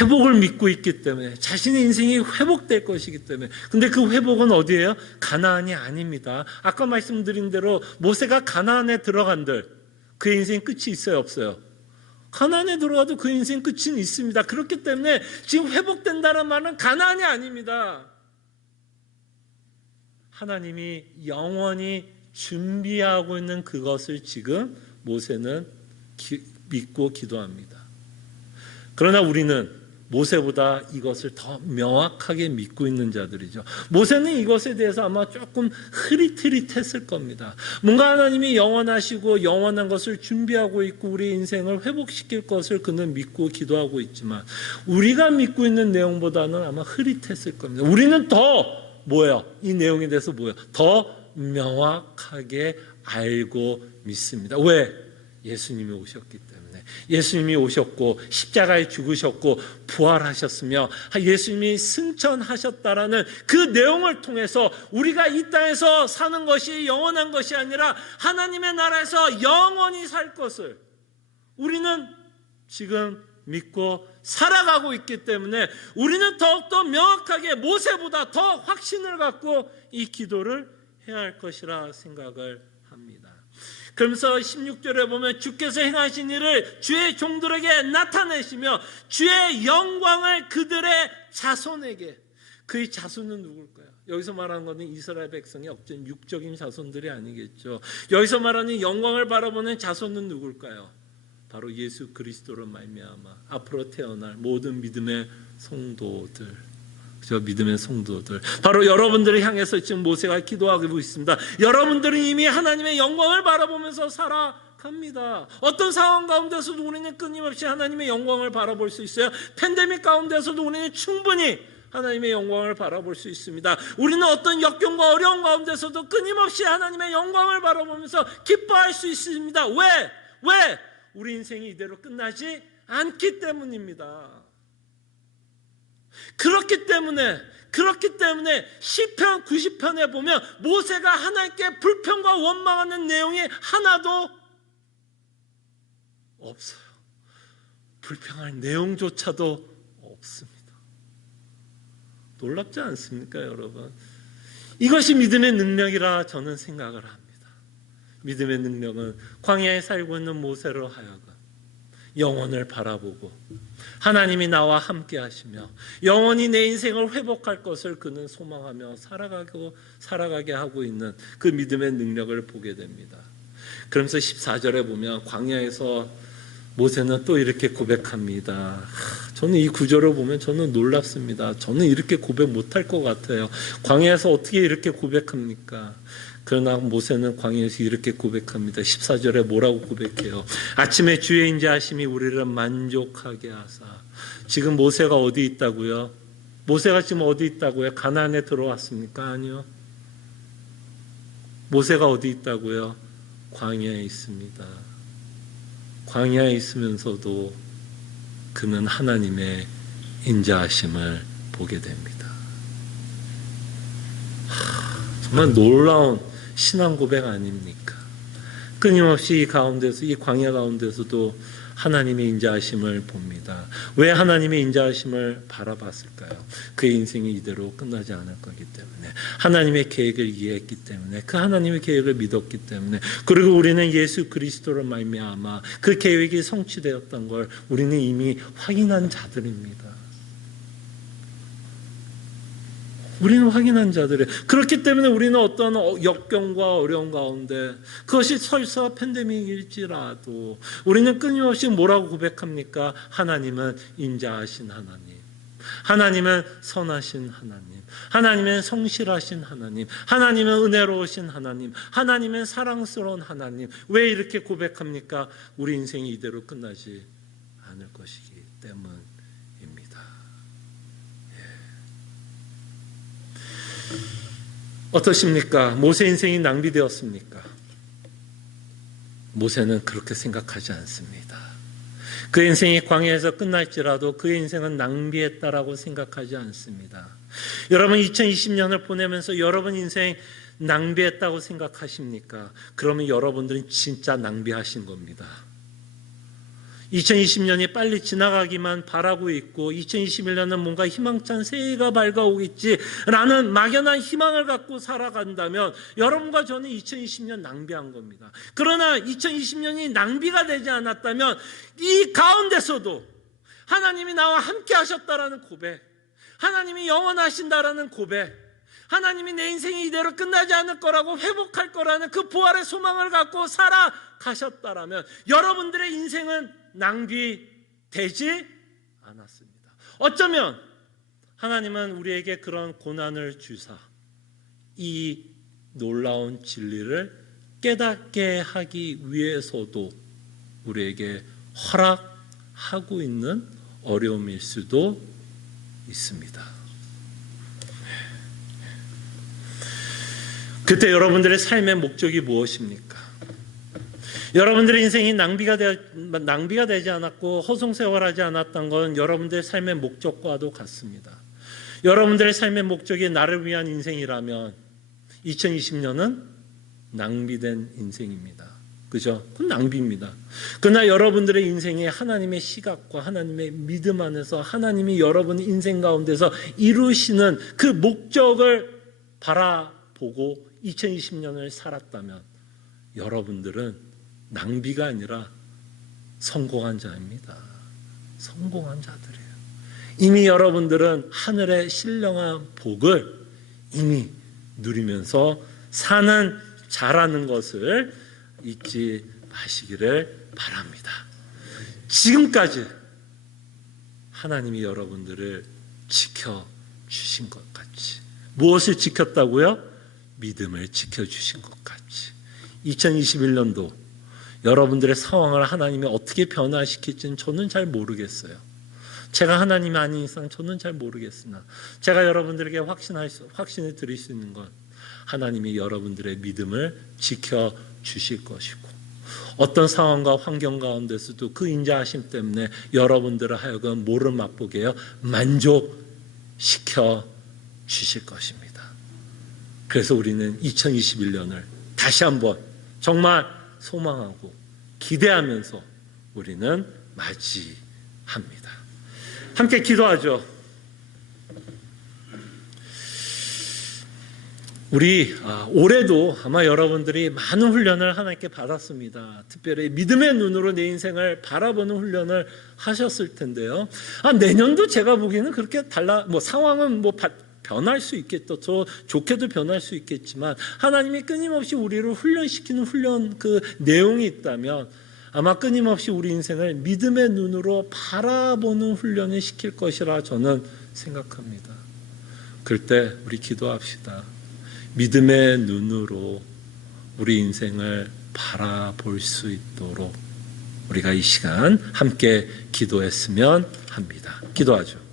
회복을 믿고 있기 때문에, 자신의 인생이 회복될 것이기 때문에. 근데 그 회복은 어디예요? 가나안이 아닙니다. 아까 말씀드린 대로 모세가 가나안에 들어간들 그의 인생 끝이 있어요, 없어요? 가나안에 들어가도 그 인생 끝은 있습니다. 그렇기 때문에 지금 회복된다는 말은 가나안이 아닙니다. 하나님이 영원히 준비하고 있는 그것을 지금 모세는 믿고 기도합니다. 그러나 우리는 모세보다 이것을 더 명확하게 믿고 있는 자들이죠. 모세는 이것에 대해서 아마 조금 흐릿흐릿했을 겁니다. 뭔가 하나님이 영원하시고 영원한 것을 준비하고 있고 우리 인생을 회복시킬 것을 그는 믿고 기도하고 있지만 우리가 믿고 있는 내용보다는 아마 흐릿했을 겁니다. 우리는 더 이 내용에 대해서 더 명확하게 알고 믿습니다. 왜? 예수님이 오셨기 때문에. 예수님이 오셨고 십자가에 죽으셨고 부활하셨으며 예수님이 승천하셨다라는 그 내용을 통해서 우리가 이 땅에서 사는 것이 영원한 것이 아니라 하나님의 나라에서 영원히 살 것을 우리는 지금 믿고 살아가고 있기 때문에 우리는 더욱더 명확하게 모세보다 더 확신을 갖고 이 기도를 해야 할 것이라 생각을 합니다. 그러면서 16절에 보면 주께서 행하신 일을 주의 종들에게 나타내시며 주의 영광을 그들의 자손에게. 그의 자손은 누굴까요? 여기서 말하는 것은 이스라엘 백성이 어떤 육적인 자손들이 아니겠죠. 여기서 말하는 영광을 바라보는 자손은 누굴까요? 바로 예수 그리스도로 말미암아 앞으로 태어날 모든 믿음의 성도들, 저 믿음의 성도들, 바로 여러분들을 향해서 지금 모세가 기도하고 있습니다. 여러분들은 이미 하나님의 영광을 바라보면서 살아갑니다. 어떤 상황 가운데서도 우리는 끊임없이 하나님의 영광을 바라볼 수 있어요. 팬데믹 가운데서도 우리는 충분히 하나님의 영광을 바라볼 수 있습니다. 우리는 어떤 역경과 어려움 가운데서도 끊임없이 하나님의 영광을 바라보면서 기뻐할 수 있습니다. 왜? 우리 인생이 이대로 끝나지 않기 때문입니다. 그렇기 때문에 시편 90편에 보면 모세가 하나님께 불평과 원망하는 내용이 하나도 없어요. 불평할 내용조차도 없습니다. 놀랍지 않습니까, 여러분? 이것이 믿음의 능력이라 저는 생각을 합니다. 믿음의 능력은 광야에 살고 있는 모세로 하여금 영원을 바라보고 하나님이 나와 함께 하시며 영원히 내 인생을 회복할 것을 그는 소망하며 살아가게 하고 있는 그 믿음의 능력을 보게 됩니다. 그러면서 14절에 보면 광야에서 모세는 또 이렇게 고백합니다. 저는 이 구절을 보면 저는 놀랍습니다. 저는 이렇게 고백 못할 것 같아요. 광야에서 어떻게 이렇게 고백합니까? 그러나 모세는 광야에서 이렇게 고백합니다. 14절에 뭐라고 고백해요? 아침에 주의 인자하심이 우리를 만족하게 하사. 지금 모세가 어디 있다고요? 모세가 지금 어디 있다고요? 가나안에 들어왔습니까? 아니요. 모세가 어디 있다고요? 광야에 있습니다. 광야에 있으면서도 그는 하나님의 인자하심을 보게 됩니다. 정말 놀라운 신앙 고백 아닙니까? 끊임없이 이 가운데서, 이 광야 가운데서도 하나님의 인자하심을 봅니다. 왜 하나님의 인자하심을 바라봤을까요? 그의 인생이 이대로 끝나지 않을 거기 때문에, 하나님의 계획을 이해했기 때문에, 그 하나님의 계획을 믿었기 때문에, 그리고 우리는 예수 그리스도로 말미암아 그 계획이 성취되었던 걸 우리는 이미 확인한 자들입니다. 우리는 확인한 자들이에요. 그렇기 때문에 우리는 어떤 역경과 어려움 가운데, 그것이 설사 팬데믹일지라도 우리는 끊임없이 뭐라고 고백합니까? 하나님은 인자하신 하나님, 하나님은 선하신 하나님, 하나님은 성실하신 하나님, 하나님은 은혜로우신 하나님, 하나님은 사랑스러운 하나님. 왜 이렇게 고백합니까? 우리 인생이 이대로 끝나지 않을 것이기 때문입니다. 어떠십니까? 모세 인생이 낭비되었습니까? 모세는 그렇게 생각하지 않습니다. 그 인생이 광야에서 끝날지라도 그의 인생은 낭비했다라고 생각하지 않습니다. 여러분 2020년을 보내면서 여러분 인생 낭비했다고 생각하십니까? 그러면 여러분들은 진짜 낭비하신 겁니다. 2020년이 빨리 지나가기만 바라고 있고 2021년은 뭔가 희망찬 새해가 밝아오겠지라는 막연한 희망을 갖고 살아간다면 여러분과 저는 2020년 낭비한 겁니다. 그러나 2020년이 낭비가 되지 않았다면 이 가운데서도 하나님이 나와 함께 하셨다라는 고백, 하나님이 영원하신다라는 고백, 하나님이 내 인생이 이대로 끝나지 않을 거라고 회복할 거라는 그 부활의 소망을 갖고 살아가셨다라면 여러분들의 인생은 낭비되지 않았습니다. 어쩌면 하나님은 우리에게 그런 고난을 주사 이 놀라운 진리를 깨닫게 하기 위해서도 우리에게 허락하고 있는 어려움일 수도 있습니다. 그때 여러분들의 삶의 목적이 무엇입니까? 여러분들의 인생이 낭비가 되지 않았고 허송세월하지 않았던 건 여러분들의 삶의 목적과도 같습니다. 여러분들의 삶의 목적이 나를 위한 인생이라면 2020년은 낭비된 인생입니다. 그죠? 그건 낭비입니다. 그러나 여러분들의 인생에 하나님의 시각과 하나님의 믿음 안에서 하나님이 여러분 인생 가운데서 이루시는 그 목적을 바라보고 2020년을 살았다면 여러분들은 낭비가 아니라 성공한 자입니다. 성공한 자들이에요. 이미 여러분들은 하늘의 신령한 복을 이미 누리면서 사는 자라는 것을 잊지 마시기를 바랍니다. 지금까지 하나님이 여러분들을 지켜주신 것 같이, 무엇을 지켰다고요? 믿음을 지켜주신 것 같이 2021년도 여러분들의 상황을 하나님이 어떻게 변화시킬지는 저는 잘 모르겠어요. 제가 하나님이 아닌 이상 저는 잘 모르겠으나 제가 여러분들에게 확신을 드릴 수 있는 건 하나님이 여러분들의 믿음을 지켜주실 것이고 어떤 상황과 환경 가운데서도 그 인자하심 때문에 여러분들을 하여금 뭐를 맛보게 해요? 만족시켜 주실 것입니다. 그래서 우리는 2021년을 다시 한번 정말 소망하고 기대하면서 우리는 맞이합니다. 함께 기도하죠. 우리 올해도 아마 여러분들이 많은 훈련을 하나님께 받았습니다. 특별히 믿음의 눈으로 내 인생을 바라보는 훈련을 하셨을 텐데요. 내년도 제가 보기에는 그렇게 상황은 변할 수 있겠죠. 더 좋게도 변할 수 있겠지만 하나님이 끊임없이 우리를 훈련시키는 훈련 그 내용이 있다면 아마 끊임없이 우리 인생을 믿음의 눈으로 바라보는 훈련을 시킬 것이라 저는 생각합니다. 그럴 때 우리 기도합시다. 믿음의 눈으로 우리 인생을 바라볼 수 있도록 우리가 이 시간 함께 기도했으면 합니다. 기도하죠.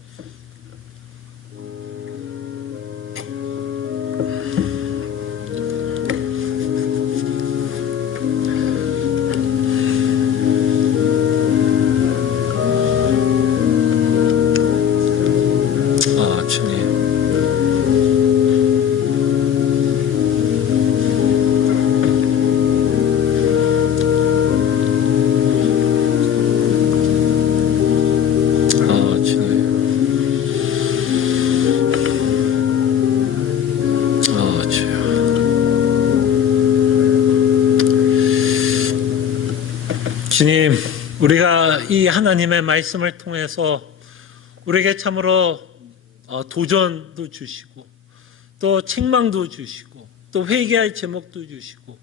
주님, 우리가 이 하나님의 말씀을 통해서 우리에게 참으로 도전도 주시고 또 책망도 주시고 또 회개할 제목도 주시고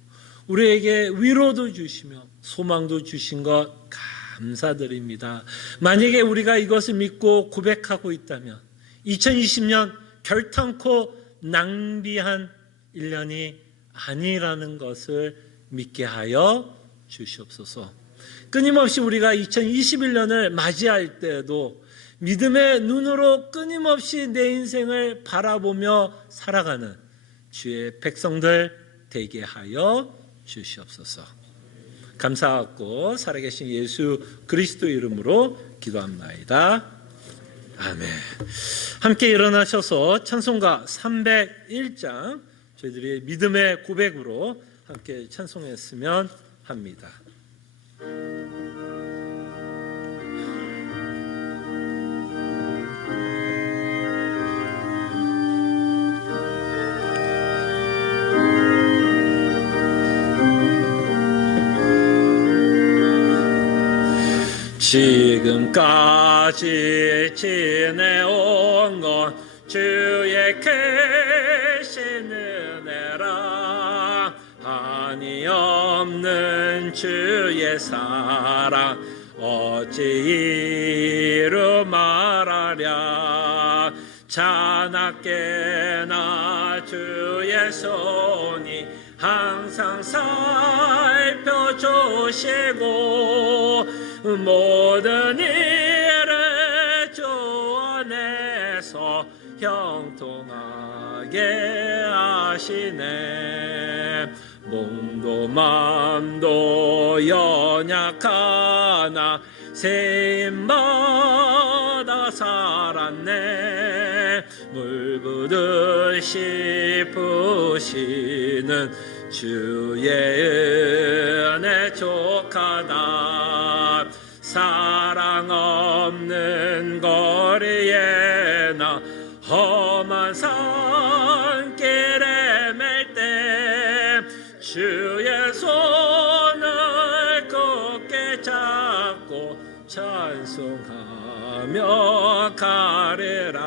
우리에게 위로도 주시며 소망도 주신 것 감사드립니다. 만약에 우리가 이것을 믿고 고백하고 있다면 2020년 결탄코 낭비한 1년이 아니라는 것을 믿게 하여 주시옵소서. 끊임없이 우리가 2021년을 맞이할 때에도 믿음의 눈으로 끊임없이 내 인생을 바라보며 살아가는 주의 백성들 되게 하여 주시옵소서. 감사하고 살아계신 예수 그리스도 이름으로 기도합나이다. 아멘. 함께 일어나셔서 찬송가 301장 저희들이 믿음의 고백으로 함께 찬송했으면 합니다. 지금까지 지내온 건 주의 크신 은혜라. 한이 없는 주의 사랑 어찌 이루 말하랴. 자나깨나 주의 손이 항상 살펴주시고 모든 일을 주 안에서 형통하게 하시네. 몸도 맘도 연약하나 세임받아 살았네. 물부듯이 부시는 주의 은혜 족하다. 사랑 없는 거리에 나 험한 산길에 맬 때 주의 손을 굳게 잡고 찬송하며 가리라.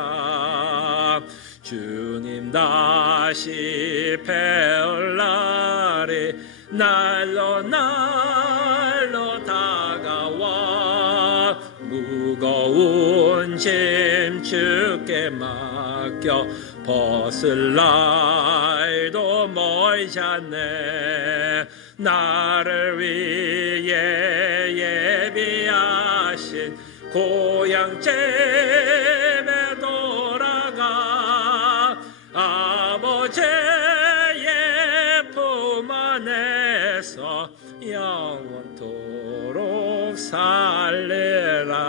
주님 다시 배울 날이 날로 다가와. 무거운 짐 주께 맡겨 벗을 날도 멀지 않네. 나를 위해 예비하신 고향 집에 돌아가 아버지의 품 안에서 영원토록 살리라.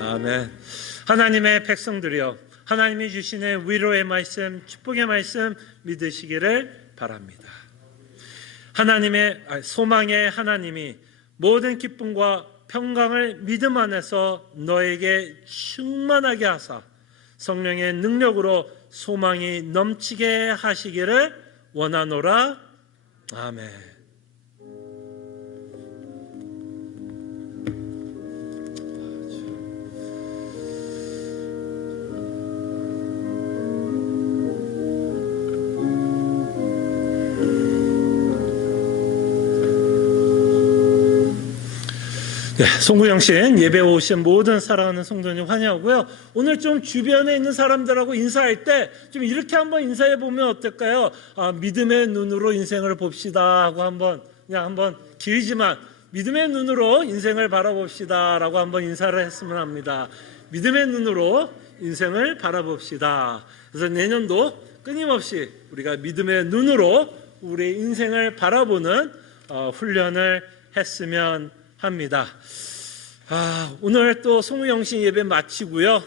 아멘. 하나님의 백성들이여, 하나님이 주시는 위로의 말씀, 축복의 말씀 믿으시기를 바랍니다. 소망의 하나님이 모든 기쁨과 평강을 믿음 안에서 너에게 충만하게 하사 성령의 능력으로 소망이 넘치게 하시기를 원하노라. 아멘. 네, 송구영신 예배 오신 모든 사랑하는 성도님 환영하고요. 오늘 좀 주변에 있는 사람들하고 인사할 때 좀 이렇게 한번 인사해 보면 어떨까요? 믿음의 눈으로 인생을 봅시다 하고 한번 길지만 믿음의 눈으로 인생을 바라봅시다 라고 한번 인사를 했으면 합니다. 믿음의 눈으로 인생을 바라봅시다. 그래서 내년도 끊임없이 우리가 믿음의 눈으로 우리 인생을 바라보는 훈련을 했으면 합니다. 오늘 또 송구영신 예배 마치고요.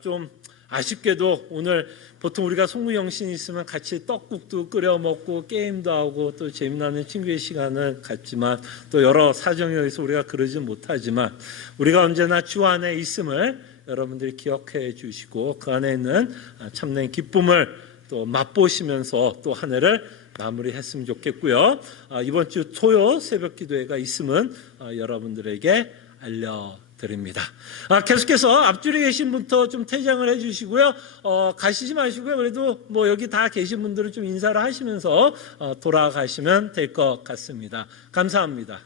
좀 아쉽게도 오늘 보통 우리가 송구영신 있으면 같이 떡국도 끓여 먹고 게임도 하고 또 재미나는 친구의 시간을 갖지만 또 여러 사정에 의해서 우리가 그러지 못하지만 우리가 언제나 주 안에 있음을 여러분들이 기억해 주시고 그 안에 있는 참된 기쁨을 또 맛보시면서 또 한 해를 마무리했으면 좋겠고요. 이번 주 토요 새벽 기도회가 있음은 여러분들에게 알려드립니다. 계속해서 앞줄에 계신 분부터 좀 퇴장을 해주시고요. 가시지 마시고요. 그래도 뭐 여기 다 계신 분들은 좀 인사를 하시면서 돌아가시면 될 것 같습니다. 감사합니다.